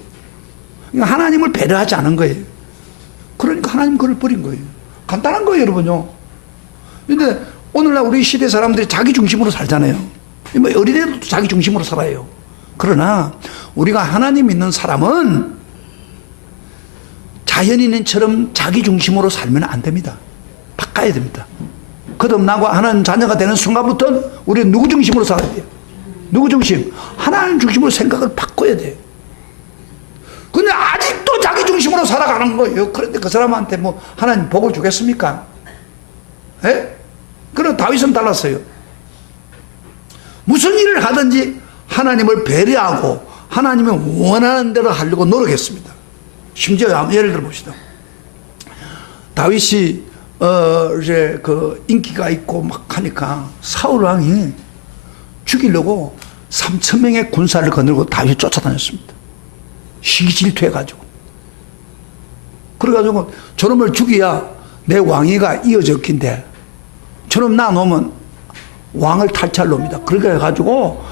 그러니까 하나님을 배려하지 않은 거예요. 그러니까 하나님 그걸 버린 거예요. 간단한 거예요, 여러분요. 근데 오늘날 우리 시대 사람들이 자기 중심으로 살잖아요. 뭐 어린애들도 자기 중심으로 살아요. 그러나 우리가 하나님 믿는 사람은 자연인처럼 자기 중심으로 살면 안 됩니다. 바꿔야 됩니다. 거듭나고 하나님 자녀가 되는 순간부터는 우리는 누구 중심으로 살아야 돼요? 누구 중심? 하나님 중심으로 생각을 바꿔야 돼요. 근데 아직도 자기 중심으로 살아가는 거예요. 그런데 그 사람한테 뭐 하나님 복을 주겠습니까? 예? 그럼 다윗은 달랐어요. 무슨 일을 하든지 하나님을 배려하고 하나님이 원하는 대로 하려고 노력했습니다. 심지어 예를 들어 봅시다. 다윗이 이제 그 인기가 있고 막 하니까 사울 왕이 죽이려고 3,000명의 군사를 거느리고 다윗을 쫓아다녔습니다. 시기질투해가지고. 그래가지고 저놈을 죽여야 내 왕위가 이어졌긴데 저놈 놔놓으면 왕을 탈취할 놈이다. 그렇게 해가지고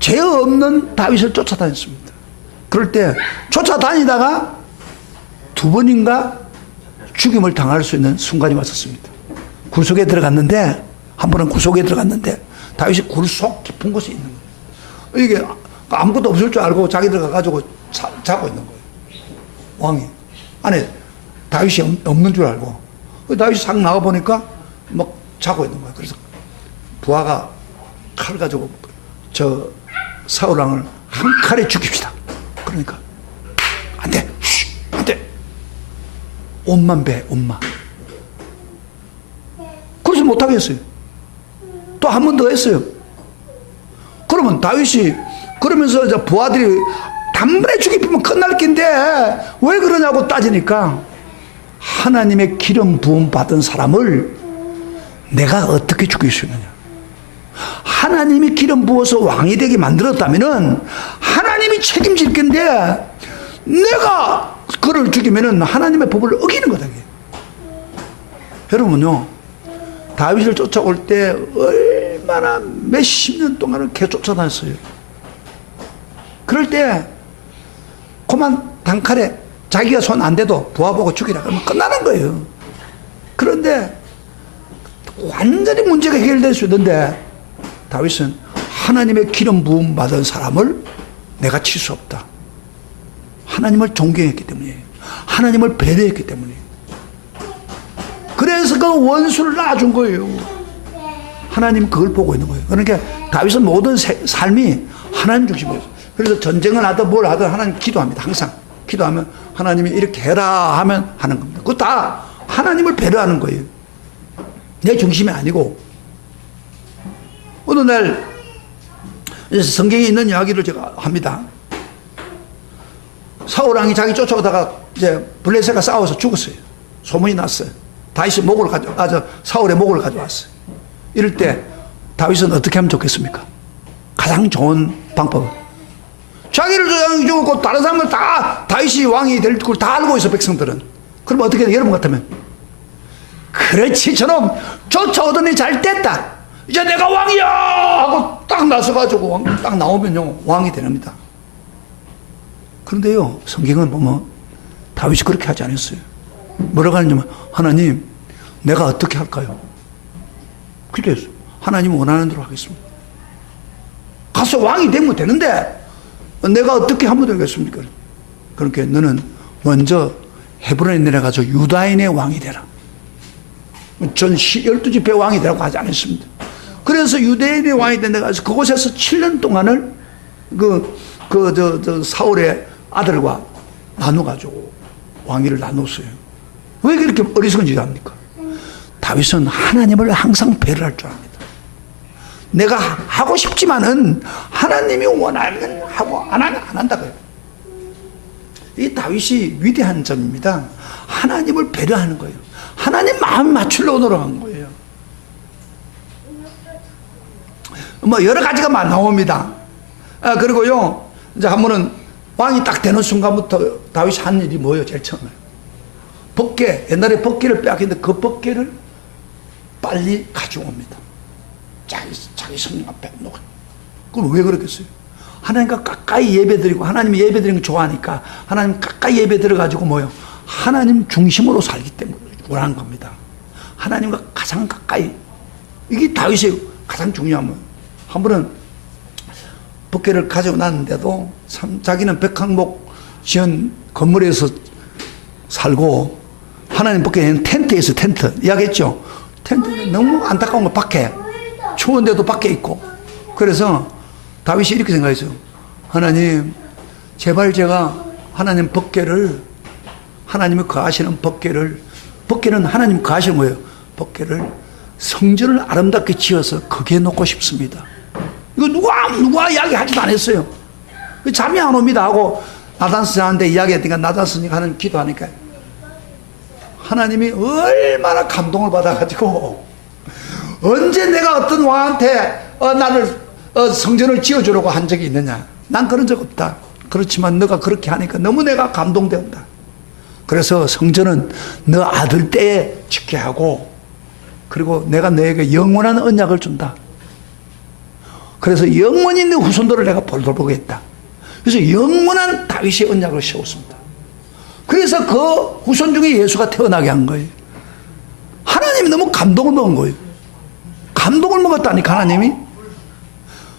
죄 없는 다윗을 쫓아다녔습니다. 그럴 때 쫓아다니다가 두 번인가 죽임을 당할 수 있는 순간이 왔었습니다. 굴속에 들어갔는데 한 번은 굴속에 들어갔는데 다윗이 굴속 깊은 곳에 있는 거예요. 이게 아무것도 없을 줄 알고 자기 들어가가지고 자고 있는 거예요. 왕이 안에 다윗이 없는 줄 알고 다윗이 싹 나가보니까 막 자고 있는 거예요. 그래서 부하가 칼 가지고 저 사울왕을 한 칼에 죽입시다. 그러니까 안 돼. 안 돼. 옷만 배, 옷만. 그래서 못하겠어요. 또 한 번 더 했어요. 그러면 다윗이 그러면서 이제 부하들이 단번에 죽이면 끝날 낀데 왜 그러냐고 따지니까 하나님의 기름 부음 받은 사람을 내가 어떻게 죽일 수 있느냐. 하나님이 기름 부어서 왕이 되게 만들었다면은 하나님이 책임질 건데 내가 그를 죽이면은 하나님의 법을 어기는 거다. 여러분요, 다윗을 쫓아올 때 얼마나 몇십 년 동안을 계속 쫓아다녔어요. 그럴 때 그만 단칼에 자기가 손 안 대도 부하 보고 죽이라 그러면 끝나는 거예요. 그런데 완전히 문제가 해결될 수 있는데 다윗은 하나님의 기름 부음 받은 사람을 내가 칠 수 없다. 하나님을 존경했기 때문이에요. 하나님을 배려했기 때문이에요. 그래서 그 원수를 놔준 거예요. 하나님 그걸 보고 있는 거예요. 그러니까 다윗은 모든 삶이 하나님 중심이에요. 그래서 전쟁을 하든 뭘 하든 하나님 기도합니다. 항상 기도하면 하나님이 이렇게 해라 하면 하는 겁니다. 그거 다 하나님을 배려하는 거예요. 내 중심이 아니고. 어느 날 성경에 있는 이야기를 제가 합니다. 사울왕이 자기 쫓아오다가 이제 블레셋과 싸워서 죽었어요. 소문이 났어요. 다윗이 사울의 목을 가져왔어요. 이럴 때 다윗은 어떻게 하면 좋겠습니까? 가장 좋은 방법은 자기를 조장이 죽었고 다른 사람들 다 다윗이 왕이 될 걸 다 알고 있어. 백성들은. 그럼 어떻게 돼? 여러분 같으면 그렇지, 저놈 쫓아오더니 잘 됐다, 이제 내가 왕이야 하고 딱 나서가지고 딱 나오면요 왕이 됩니다. 그런데요 성경은 보면 다윗이 그렇게 하지 않았어요. 뭐라고 하냐면 하나님 내가 어떻게 할까요? 그랬어요. 하나님 원하는 대로 하겠습니다. 가서 왕이 되면 되는데 내가 어떻게 하면 되겠습니까? 그렇게 너는 먼저 헤브론에 내려가서 유다인의 왕이 되라. 전 12지파 왕이 되라고 하지 않았습니다. 그래서 유대인의 왕이 내려가서 그곳에서 7년 동안을 사울의 아들과 나눠가지고 왕위를 나눴어요. 왜 그렇게 어리석은 짓을 합니까? 다윗은 하나님을 항상 배려할 줄 압니다. 내가 하고 싶지만은 하나님이 원하면 하고 안 하면 안 한다고요. 이 다윗이 위대한 점입니다. 하나님을 배려하는 거예요. 하나님 마음 맞추려고 노력한 거예요. 뭐 여러 가지가 나옵니다. 그리고요, 이제 한 번은 왕이 딱 되는 순간부터 다윗이 한 일이 뭐예요? 제일 처음에 법궤, 옛날에 법궤를 빼앗겼는데 그 법궤를 빨리 가져옵니다. 자기 성령 앞에 놓고. 그건 왜 그러겠어요? 하나님과 가까이 예배드리고, 하나님이 예배드리는 거 좋아하니까 하나님 가까이 예배드려가지고 뭐요? 하나님 중심으로 살기 때문에 원하는 겁니다. 하나님과 가장 가까이. 이게 다윗의 가장 중요한 거예요. 한 번은 법궤를 가지고 났는데도 참 자기는 백항목 지은 건물에서 살고 하나님 법궤는 텐트에서 텐트 이야기했죠. 텐트에 너무 안타까운 거 밖에 추운데도 밖에 있고. 그래서 다윗이 이렇게 생각했어요. 하나님 제발 제가 하나님 법궤를, 하나님이 거하시는 법궤는 하나님 거하시는 거예요. 법궤를 성전을 아름답게 지어서 거기에 놓고 싶습니다. 이거 누가 이야기하지도 않았어요. 잠이 안 옵니다 하고 나단스한테 이야기했으니까 나단스니까 하나님 기도하니까 하나님이 얼마나 감동을 받아가지고 언제 내가 어떤 왕한테 나를 성전을 지어주려고 한 적이 있느냐. 난 그런 적 없다. 그렇지만 너가 그렇게 하니까 너무 내가 감동된다. 그래서 성전은 너 아들 때에 짓게 하고, 그리고 내가 너에게 영원한 언약을 준다. 그래서 영원히 내 후손들을 내가 돌보겠다. 그래서 영원한 다윗의 언약을 세웠습니다. 그래서 그 후손 중에 예수가 태어나게 한 거예요. 하나님이 너무 감동을 먹은 거예요. 감동을 먹었다니까. 하나님이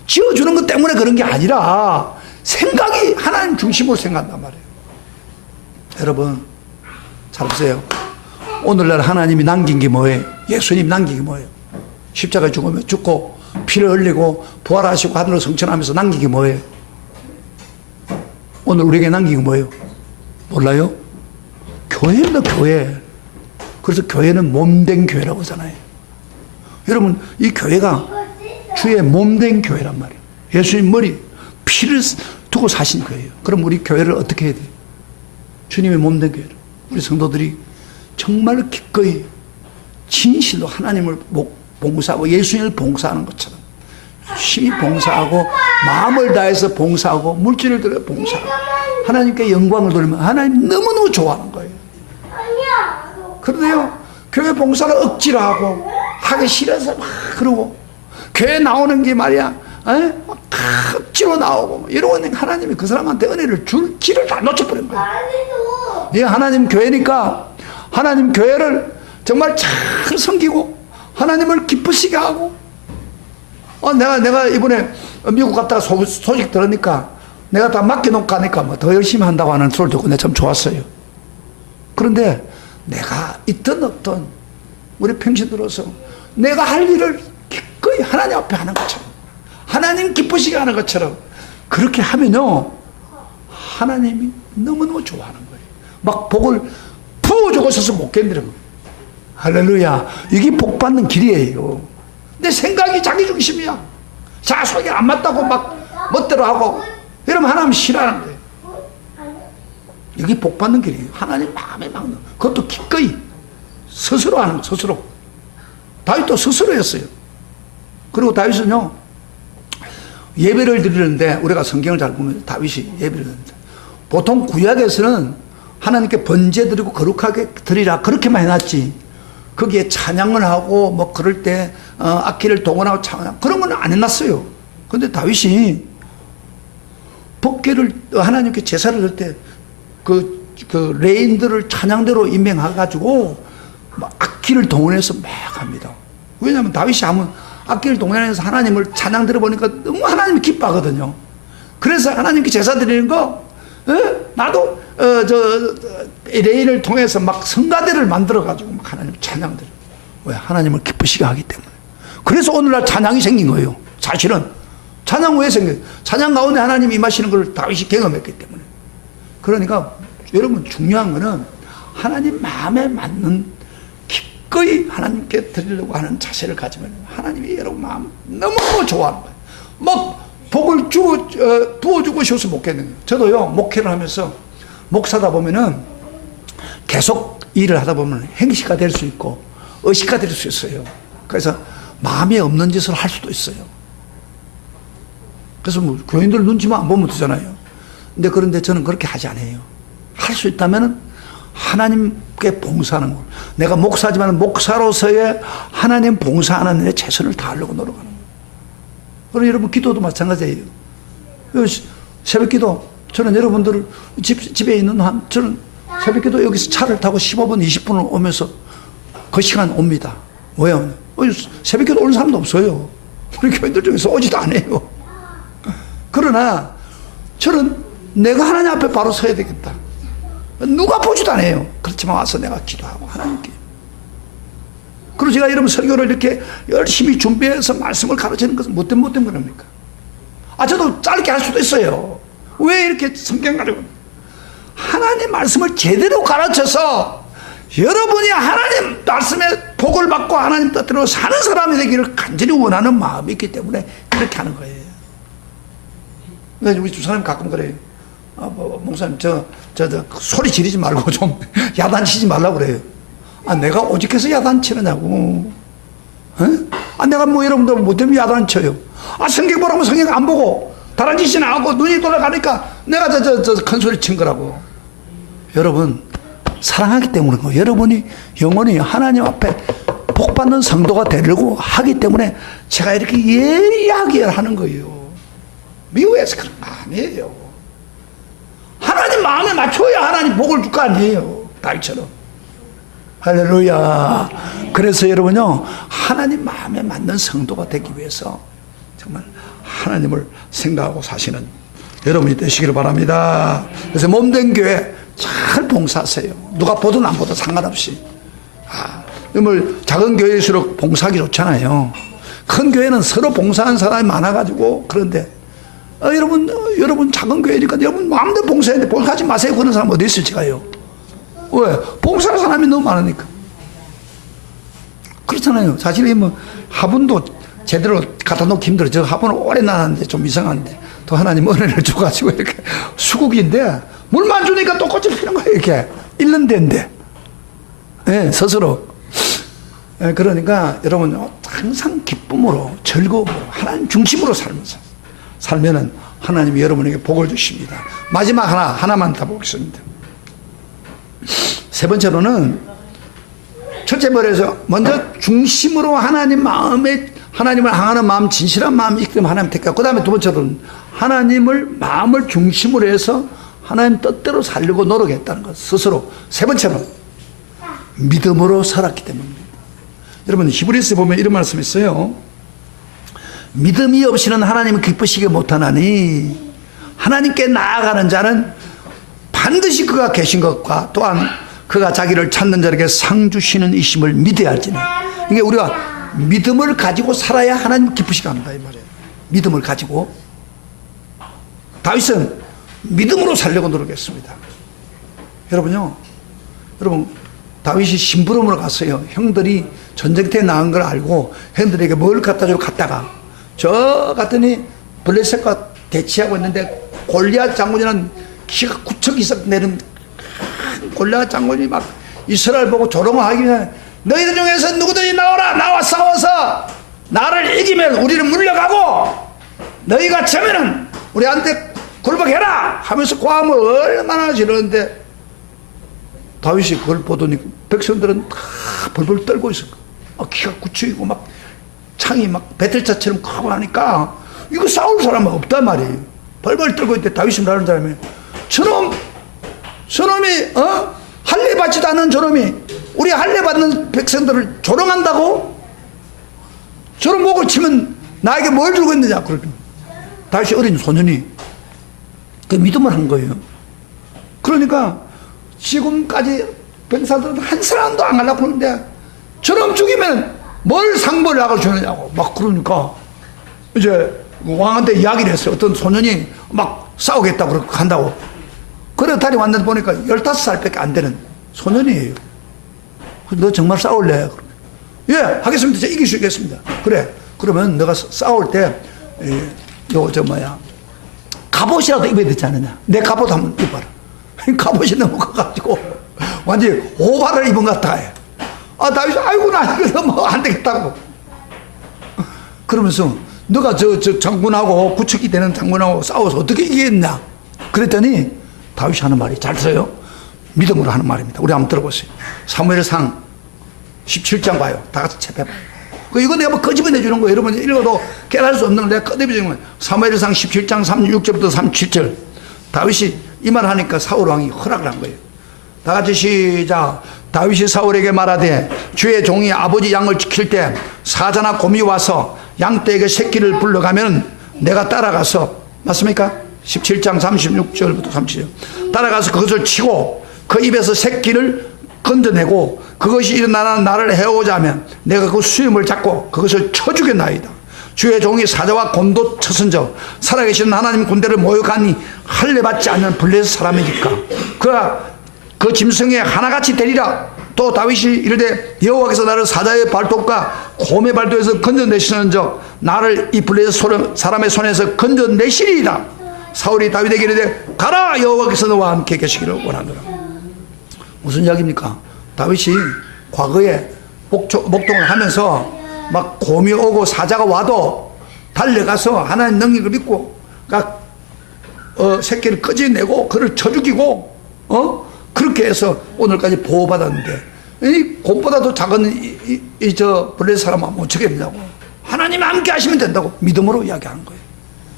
지어주는 것 때문에 그런 게 아니라 생각이 하나님 중심으로 생각한단 말이에요. 여러분 잘 보세요. 오늘날 하나님이 남긴 게 뭐예요? 예수님 남긴 게 뭐예요? 십자가에 죽고 피를 흘리고 부활하시고 하늘로 승천하면서 남긴 게 뭐예요? 오늘 우리에게 남긴 게 뭐예요? 몰라요? 교회입니다. 교회. 그래서 교회는 몸된 교회라고 하잖아요. 여러분 이 교회가 주의 몸된 교회란 말이에요. 예수님 머리 피를 두고 사신 거예요. 그럼 우리 교회를 어떻게 해야 돼요? 주님의 몸된 교회를 우리 성도들이 정말 기꺼이 진실로 하나님을 봉사하고 예수님을 봉사하는 것처럼 열심히 봉사하고 마음을 다해서 봉사하고 물질을 들여 봉사하고 하나님께 영광을 돌리면 하나님 너무너무 좋아하는 거예요. 그런데요 교회 봉사를 억지로 하고 하기 싫어서 막 그러고 교회 나오는 게 말이야 막 억지로 나오고 이러고 하나님이 그 사람한테 은혜를 줄 길을 다 놓쳐버린 거예요. 예, 하나님 교회니까 하나님 교회를 정말 잘 섬기고 하나님을 기쁘시게 하고 내가 이번에 미국 갔다가 소식 들으니까 내가 다 맡겨놓고 가니까 뭐 더 열심히 한다고 하는 소리 듣고 내가 참 좋았어요. 그런데 내가 있든 없든 우리 평신들어서 내가 할 일을 기꺼이 하나님 앞에 하는 것처럼 하나님 기쁘시게 하는 것처럼 그렇게 하면요 하나님이 너무너무 좋아하는 거예요. 막 복을 부어주고 있어서 못 견디는 거예요. 할렐루야. 이게 복 받는 길이에요. 내 생각이 자기 중심이야. 자속이 안 맞다고 막 멋대로 하고 이러면 하나님 싫어하는 거예요. 이게 복 받는 길이에요. 하나님 마음에 막는 그것도 기꺼이 스스로 하는 거. 스스로. 다윗도 스스로 했어요. 그리고 다윗은요 예배를 드리는데 우리가 성경을 잘 보면 다윗이 예배를 드리는데 보통 구약에서는 하나님께 번제 드리고 거룩하게 드리라 그렇게만 해놨지 거기에 찬양을 하고 뭐 그럴 때 악기를 동원하고 찬양 그런 건 안 해놨어요. 그런데 다윗이 법궤를 하나님께 제사를 드릴 때 그 레인들을 찬양대로 임명해가지고 악기를 동원해서 막 합니다. 왜냐하면 다윗이 하면 악기를 동원해서 하나님을 찬양 들어보니까 너무 하나님이 기뻐하거든요. 그래서 하나님께 제사 드리는 거, 나도 LA를 통해서 막 성가대를 만들어가지고 막 하나님 찬양 드려. 왜? 하나님을 기쁘시게 하기 때문에. 그래서 오늘날 찬양이 생긴 거예요. 사실은 찬양 왜 생겨요? 찬양 가운데 하나님이 임하시는 걸 다윗이 경험했기 때문에. 그러니까 여러분 중요한 거는 하나님 마음에 맞는 기꺼이 하나님께 드리려고 하는 자세를 가지면 하나님이 여러분 마음 너무 좋아하는 거예요. 막 복을 부어주고 싶어서 목회는. 저도요 목회를 하면서 목사다 보면은 계속 일을 하다 보면 행시가 될 수 있고 의식가 될 수 있어요. 그래서 마음에 없는 짓을 할 수도 있어요. 그래서 뭐 교인들 눈치만 안 보면 되잖아요. 그런데 저는 그렇게 하지 않아요. 할 수 있다면 하나님께 봉사하는 거. 내가 목사지만 목사로서의 하나님 봉사하는 일에 최선을 다하려고 노력하는 거예요. 그리고 여러분 기도도 마찬가지예요. 새벽 기도, 저는 여러분들 집에 있는 한, 저는 새벽 기도 여기서 차를 타고 15분, 20분을 오면서 그 시간 옵니다. 왜요? 새벽 기도 오는 사람도 없어요. 우리 교인들 중에서 오지도 않아요. 그러나 저는 내가 하나님 앞에 바로 서야 되겠다. 누가 보지도 않아요. 그렇지만 와서 내가 기도하고 하나님께. 그리고 제가 여러분 설교를 이렇게 열심히 준비해서 말씀을 가르치는 것은 뭐 때문에 그럽니까? 저도 짧게 할 수도 있어요. 왜 이렇게 성경 가지고 하나님 말씀을 제대로 가르쳐서 여러분이 하나님 말씀에 복을 받고 하나님 뜻대로 사는 사람이 되기를 간절히 원하는 마음이 있기 때문에 그렇게 하는 거예요. 그러니까 우리 집사람이 가끔 그래요. 목사님 소리 지르지 말고 좀 야단치지 말라고 그래요. 내가 오직해서 야단치느냐고. 내가 뭐 여러분들 뭐 때문에 야단쳐요. 성경 보라면 성경 안 보고 다른 짓이나 하고 눈이 돌아가니까 내가 큰 소리 친 거라고. 여러분 사랑하기 때문인 거예요. 여러분이 영원히 하나님 앞에 복받는 성도가 되려고 하기 때문에 제가 이렇게 예리하게 하는 거예요. 미국에서 그런 거 아니에요. 하나님 마음에 맞춰야 하나님 복을 줄 거 아니에요. 다윗처럼. 할렐루야. 그래서 여러분요, 하나님 마음에 맞는 성도가 되기 위해서 정말 하나님을 생각하고 사시는 여러분이 되시기를 바랍니다. 그래서 몸된 교회 잘 봉사하세요. 누가 보든 안 보든 상관없이. 정말 작은 교회일수록 봉사하기 좋잖아요. 큰 교회는 서로 봉사하는 사람이 많아가지고. 그런데 여러분 작은 교회니까 여러분 마음대로 봉사했는데 봉사하지 마세요. 그런 사람 어디 있어요, 제가요? 왜? 봉사하는 사람이 너무 많으니까. 그렇잖아요. 사실 뭐 화분도 제대로 갖다 놓기 힘들어. 저 화분을 오래 놨는데 좀 이상한데 또 하나님 은혜를 줘가지고 이렇게 수국인데 물만 주니까 또 꽃을 피는 거예요. 이렇게 1년 된데. 네, 스스로. 네, 그러니까 여러분 항상 기쁨으로 즐거움으로 하나님 중심으로 살면은 하나님이 여러분에게 복을 주십니다. 마지막 하나만 더 보겠습니다. 세 번째로는 첫째 머리에서 먼저 중심으로 하나님을 향하는 마음, 진실한 마음이 있기 때문에 하나님 택하고, 그 다음에 두 번째로는 하나님을 마음을 중심으로 해서 하나님 뜻대로 살려고 노력했다는 것 스스로. 세 번째는 믿음으로 살았기 때문입니다. 여러분 히브리서에 보면 이런 말씀이 있어요. 믿음이 없이는 하나님을 기쁘시게 못하나니 하나님께 나아가는 자는 반드시 그가 계신 것과 또한 그가 자기를 찾는 자에게 상 주시는 이심을 믿어야 할지니. 이게 우리가 믿음을 가지고 살아야 하나님 기쁘시게 합니다, 이 말이에요. 믿음을 가지고. 다윗은 믿음으로 살려고 노력했습니다. 여러분 다윗이 심부름으로 갔어요. 형들이 전쟁터에 나간 걸 알고 형들에게 뭘 갖다 주러 갔다가 저 갔더니 블레셋과 대치하고 있는데 골리앗 장군이라는 키가 9척 이상 되는 골리앗 장군이 막 이스라엘 보고 조롱하기 전에 너희들 중에서 누구든지 나와 싸워서 나를 이기면 우리는 물러가고 너희가 져면은 우리한테 굴복해라 하면서 고함을 얼마나 지르는데 다윗이 그걸 보더니 백성들은 다 벌벌 떨고 있어. 키가 9척이고 막 창이 막 배틀차처럼 크고 하니까 이거 싸울 사람은 없단 말이에요. 벌벌 떨고 있는데 다윗이 말하는 사람이 저놈이 할례 받지도 않은 저놈이 우리 할례 받는 백성들을 조롱한다고? 저런 목을 치면 나에게 뭘 주고 있느냐. 다윗이 어린 소년이 그 믿음을 한 거예요. 그러니까 지금까지 병사들은 한 사람도 안 가려고 그러는데 저놈 죽이면 뭘 상벌약을 주느냐고 막 그러니까 이제 왕한테 이야기를 했어요. 어떤 소년이 막 싸우겠다고 그렇게 간다고. 그래 달이 왔는데 보니까 15살밖에 안 되는 소년이에요. 너 정말 싸울래? 예, 하겠습니다. 제가 이길 수 있겠습니다. 그래. 그러면 너가 싸울 때 갑옷이라도 입어야 되지 않느냐. 내 갑옷 한번 입어라. 갑옷이 너무 커가지고 완전히 오발을 입은 것 같아. 다윗이 아이고 나 이거 뭐 안 되겠다고. 그러면서 너가 저 장군하고 구척이 되는 장군하고 싸워서 어떻게 이기겠냐. 그랬더니 다윗이 하는 말이 잘 써요. 믿음으로 하는 말입니다. 우리 한번 들어보세요. 사무엘상 17장 봐요. 다 같이 채펴봐요. 이거 내가 뭐 끄집어내 주는 거예요. 여러분 읽어도 깨달을 수 없는 걸 내가 끄집어 주는 거예요. 사무엘상 17장 36절부터 37절. 다윗이 이 말 하니까 사울 왕이 허락을 한 거예요. 다 같이 시작. 다윗이 사울에게 말하되 주의 종이 아버지 양을 지킬 때 사자나 곰이 와서 양떼에게 새끼를 불러가면 내가 따라가서, 맞습니까? 17장 36절부터 37절. 따라가서 그것을 치고 그 입에서 새끼를 건져내고 그것이 일어나는 나를 해오자 하면 내가 그 수염을 잡고 그것을 쳐 죽였나이다. 주의 종이 사자와 곰도 쳤은적 살아계신 하나님 군대를 모욕하니 할례받지 않는 블레셋 사람이니까 그가 그 짐승에 하나같이 되리라. 또 다윗이 이르되 여호와께서 나를 사자의 발톱과 곰의 발톱에서 건져내시는적 나를 이 블레셋 사람의 손에서 건져내시리이다. 사울이 다윗에게 이르되 가라, 여호와께서 너와 함께 계시기를 원하노라. 무슨 이야기입니까? 다윗이 과거에 목동을 하면서 막 곰이 오고 사자가 와도 달려가서 하나님 능력을 믿고 새끼를 끄집어내고 그를 쳐 죽이고 그렇게 해서 오늘까지 보호받았는데 이 곰보다도 작은 저 블레셋 사람은 못 치겠냐고. 하나님 함께 하시면 된다고 믿음으로 이야기하는 거예요.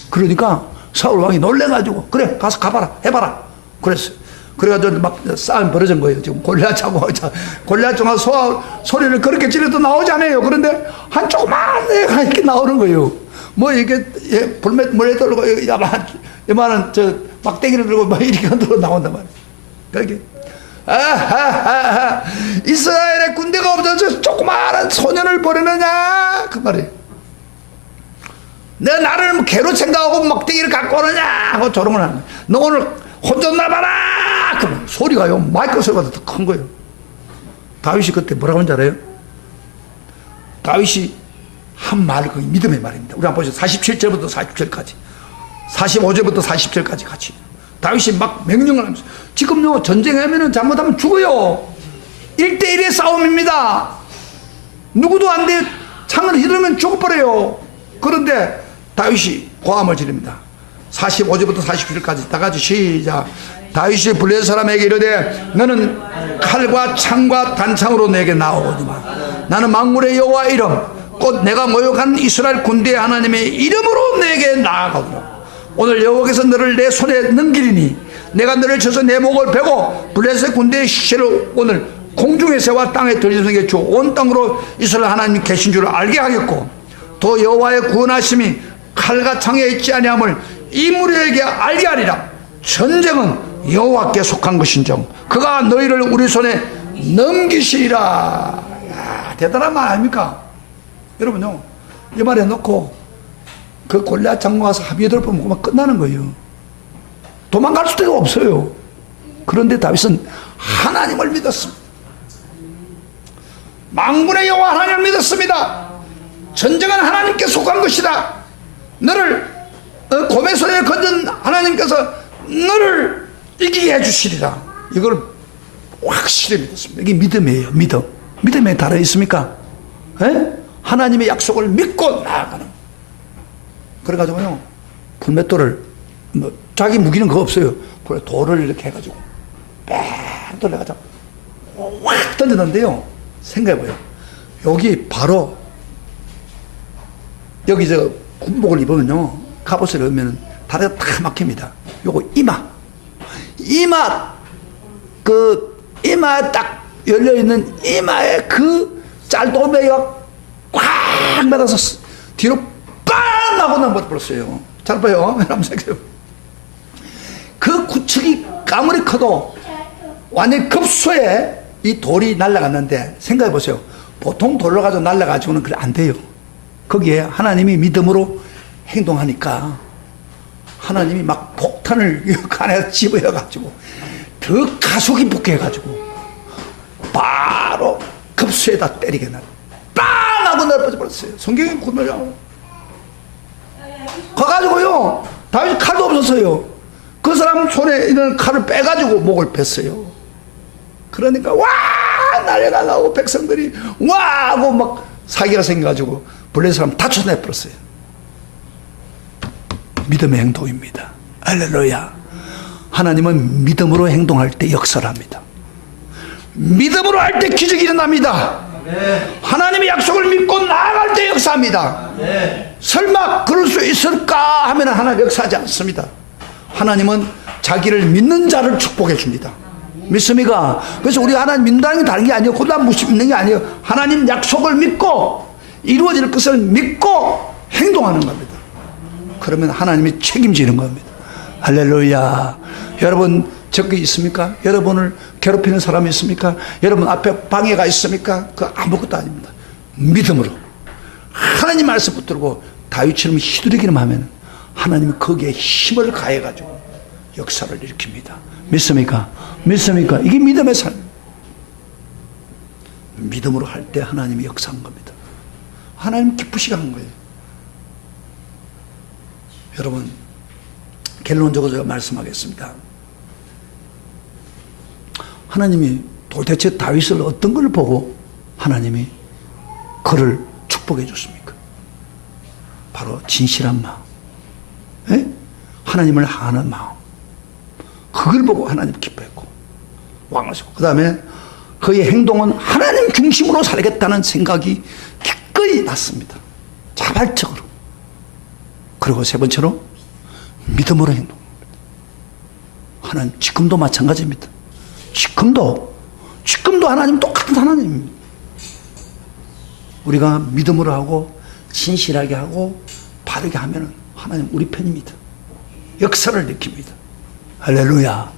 그러니까 사울 왕이 놀래가지고 그래 가서 가봐라 해봐라 그랬어요. 그래가지고 막 싸움 벌어진 거예요. 지금 골리앗하고 소리를 그렇게 지르도 나오지 않아요. 그런데 한 조그만 애가 이렇게 나오는 거예요. 뭐 이게 물에 들고 이만한 저 막대기를 들고 막 이렇게 들고 나온단 말이에요. 그렇게 이스라엘의 군대가 없어서 조그마한 소년을 버리느냐 그 말이에요. 너 나를 뭐 개로 생각하고 막대기를 갖고 오느냐 하고 조롱을 하는 거예요. 너 오늘 혼좀 나봐라 그럼 소리가요 마이크 소리보다 더 큰 거예요. 다윗이 그때 뭐라고 하는지 알아요? 다윗이 한 말, 그 믿음의 말입니다. 우리 한번 보시죠. 47절부터 40절까지 45절부터 40절까지 같이 다윗이 막 명령을 하면서 지금요 전쟁하면은 잘못하면 죽어요. 1대1의 싸움입니다. 누구도 안 돼. 창을 휘두르면 죽어버려요. 그런데 다윗이 고함을 지릅니다. 45절부터 47절까지 다 같이 시작. 다윗이 블레셋 사람에게 이르되 너는 칼과 창과 단창으로 내게 나오거니와 나는 만군의 여호와 이름 곧 내가 모욕한 이스라엘 군대의 하나님의 이름으로 내게 나아가오라. 오늘 여호와께서 너를 내 손에 넘기리니 내가 너를 쳐서 내 목을 베고 블레셋 군대의 시체를 오늘 공중에 새와 땅에 들려주게 주 온 땅으로 이스라엘 하나님이 계신 줄을 알게 하겠고 또 여호와의 구원하심이 칼과 창에 있지 아니함을 이 무리에게 알게 하리라. 전쟁은 여호와께 속한 것인정 그가 너희를 우리 손에 넘기시리라. 야, 대단한 말 아닙니까? 여러분요 이 말에 놓고 그 골리앗 장군 와서 합의에 들어보면 끝나는 거예요. 도망갈 수도 없어요. 그런데 다윗은 하나님을 믿었습니다. 만군의 여호와 하나님을 믿었습니다. 전쟁은 하나님께 속한 것이다. 너를 곰의 손에 건진 하나님께서 너를 이기게 해주시리라. 이걸 확실히 믿었습니다. 이게 믿음이에요. 믿음에 달아 있습니까? 에? 하나님의 약속을 믿고 나아가는. 그래가지고요 불맷돌을 뭐 자기 무기는 그거 없어요. 돌을 이렇게 해가지고 뺑 돌려가지고 확 던졌는데요. 생각해봐요. 여기 바로 여기 저 군복을 입으면요 갑옷을 입으면 다리가 탁 막힙니다. 요거 이마에 딱 열려있는 이마에 그 짤도매가 꽉 맞아서 뒤로 빵 하고 나못 불었어요. 잘 봐요. 척이 아무리 커도 완전히 급소에 이 돌이 날아갔는데 생각해 보세요. 보통 돌로 가지고 날아가지고는 그래 안 돼요. 거기에 하나님이 믿음으로 행동하니까 하나님이 막 폭탄을 그 안에 집어여가지고 더 가속이 붙게 해가지고 바로 급수에다 때리게 나 빵! 하고 내버려 버렸어요. 성경에 구매하고 가가지고요 다윗이 칼도 없었어요. 그 사람 손에 있는 칼을 빼가지고 목을 뺐어요. 그러니까 와 난리가 나고 백성들이 와 하고 막 사기가 생겨가지고 블레셋 사람 다 쫓아내버렸어요. 믿음의 행동입니다. 할렐루야. 하나님은 믿음으로 행동할 때 역사를 합니다. 믿음으로 할 때 기적이 일어납니다. 하나님의 약속을 믿고 나아갈 때 역사합니다. 설마 그럴 수 있을까 하면 하나님 역사하지 않습니다. 하나님은 자기를 믿는 자를 축복해 줍니다. 믿습니까? 그래서 우리 하나님 믿는다는 게 다른 게 아니에요. 그다음 믿는 게 아니에요. 하나님 약속을 믿고 이루어질 것을 믿고 행동하는 겁니다. 그러면 하나님이 책임지는 겁니다. 할렐루야. 여러분 적이 있습니까? 여러분을 괴롭히는 사람이 있습니까? 여러분 앞에 방해가 있습니까? 그 아무것도 아닙니다. 믿음으로 하나님 말씀 붙들고 다윗처럼 휘두르기만 하면 하나님이 거기에 힘을 가해가지고 역사를 일으킵니다. 믿습니까? 믿습니까? 이게 믿음의 삶. 믿음으로 할 때 하나님이 역사한 겁니다. 하나님 기쁘시게 한 거예요. 여러분 결론적으로 제가 말씀하겠습니다. 하나님이 도대체 다윗을 어떤 걸 보고 하나님이 그를 축복해 줬습니까? 바로 진실한 마음, 에? 하나님을 향하는 마음, 그걸 보고 하나님 기뻐했고 왕하시고, 그 다음에 그의 행동은 하나님 중심으로 살겠다는 생각이 기꺼이 났습니다. 자발적으로. 그리고 세 번째로 믿음으로 행동합니다. 하나님 지금도 마찬가지입니다. 지금도 하나님 똑같은 하나님입니다. 우리가 믿음으로 하고 진실하게 하고 바르게 하면 하나님 우리 편입니다. 역사를 일으킵니다. 할렐루야.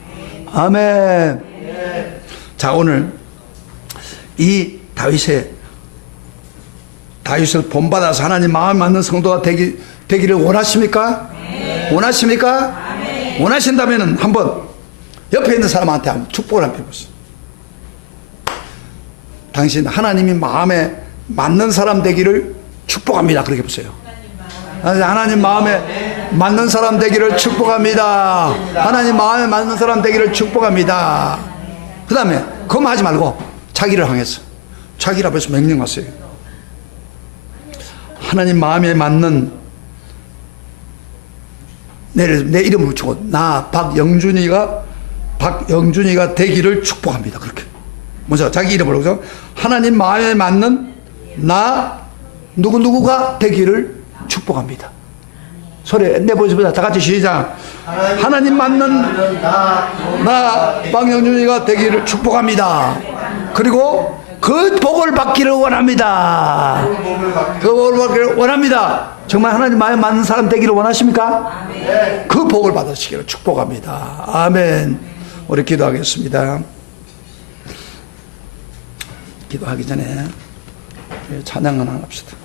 아멘. 자, 오늘 이 다윗을 본받아서 하나님 마음 맞는 성도가 되기를 원하십니까? 원하십니까? 원하신다면 한번 옆에 있는 사람한테 한번 축복을 한번 해보세요. 당신 하나님이 마음에 맞는 사람 되기를 축복합니다. 그렇게 해보세요. 하나님 마음에 맞는 사람 되기를 축복합니다. 하나님 마음에 맞는 사람 되기를 축복합니다. 그 다음에 그것만 하지 말고 자기를 향해서 자기를 앞에서 명령하세요. 하나님 마음에 맞는 내 이름을 붙이고 나 박영준이가 되기를 축복합니다. 그렇게 먼저 자기 이름으로 그죠? 하나님 마음에 맞는 나 누구가 되기를 축복합니다. 소리 내보시보자. 다 같이 시작. 하나님 맞는 나 박영준이가 되기를 축복합니다. 그리고 그 복을 받기를 원합니다. 그 복을 받기를 원합니다. 정말 하나님 마음에 맞는 사람 되기를 원하십니까? 그 복을 받으시기를 축복합니다. 아멘. 우리 기도하겠습니다. 기도하기 전에 찬양 하나 합시다.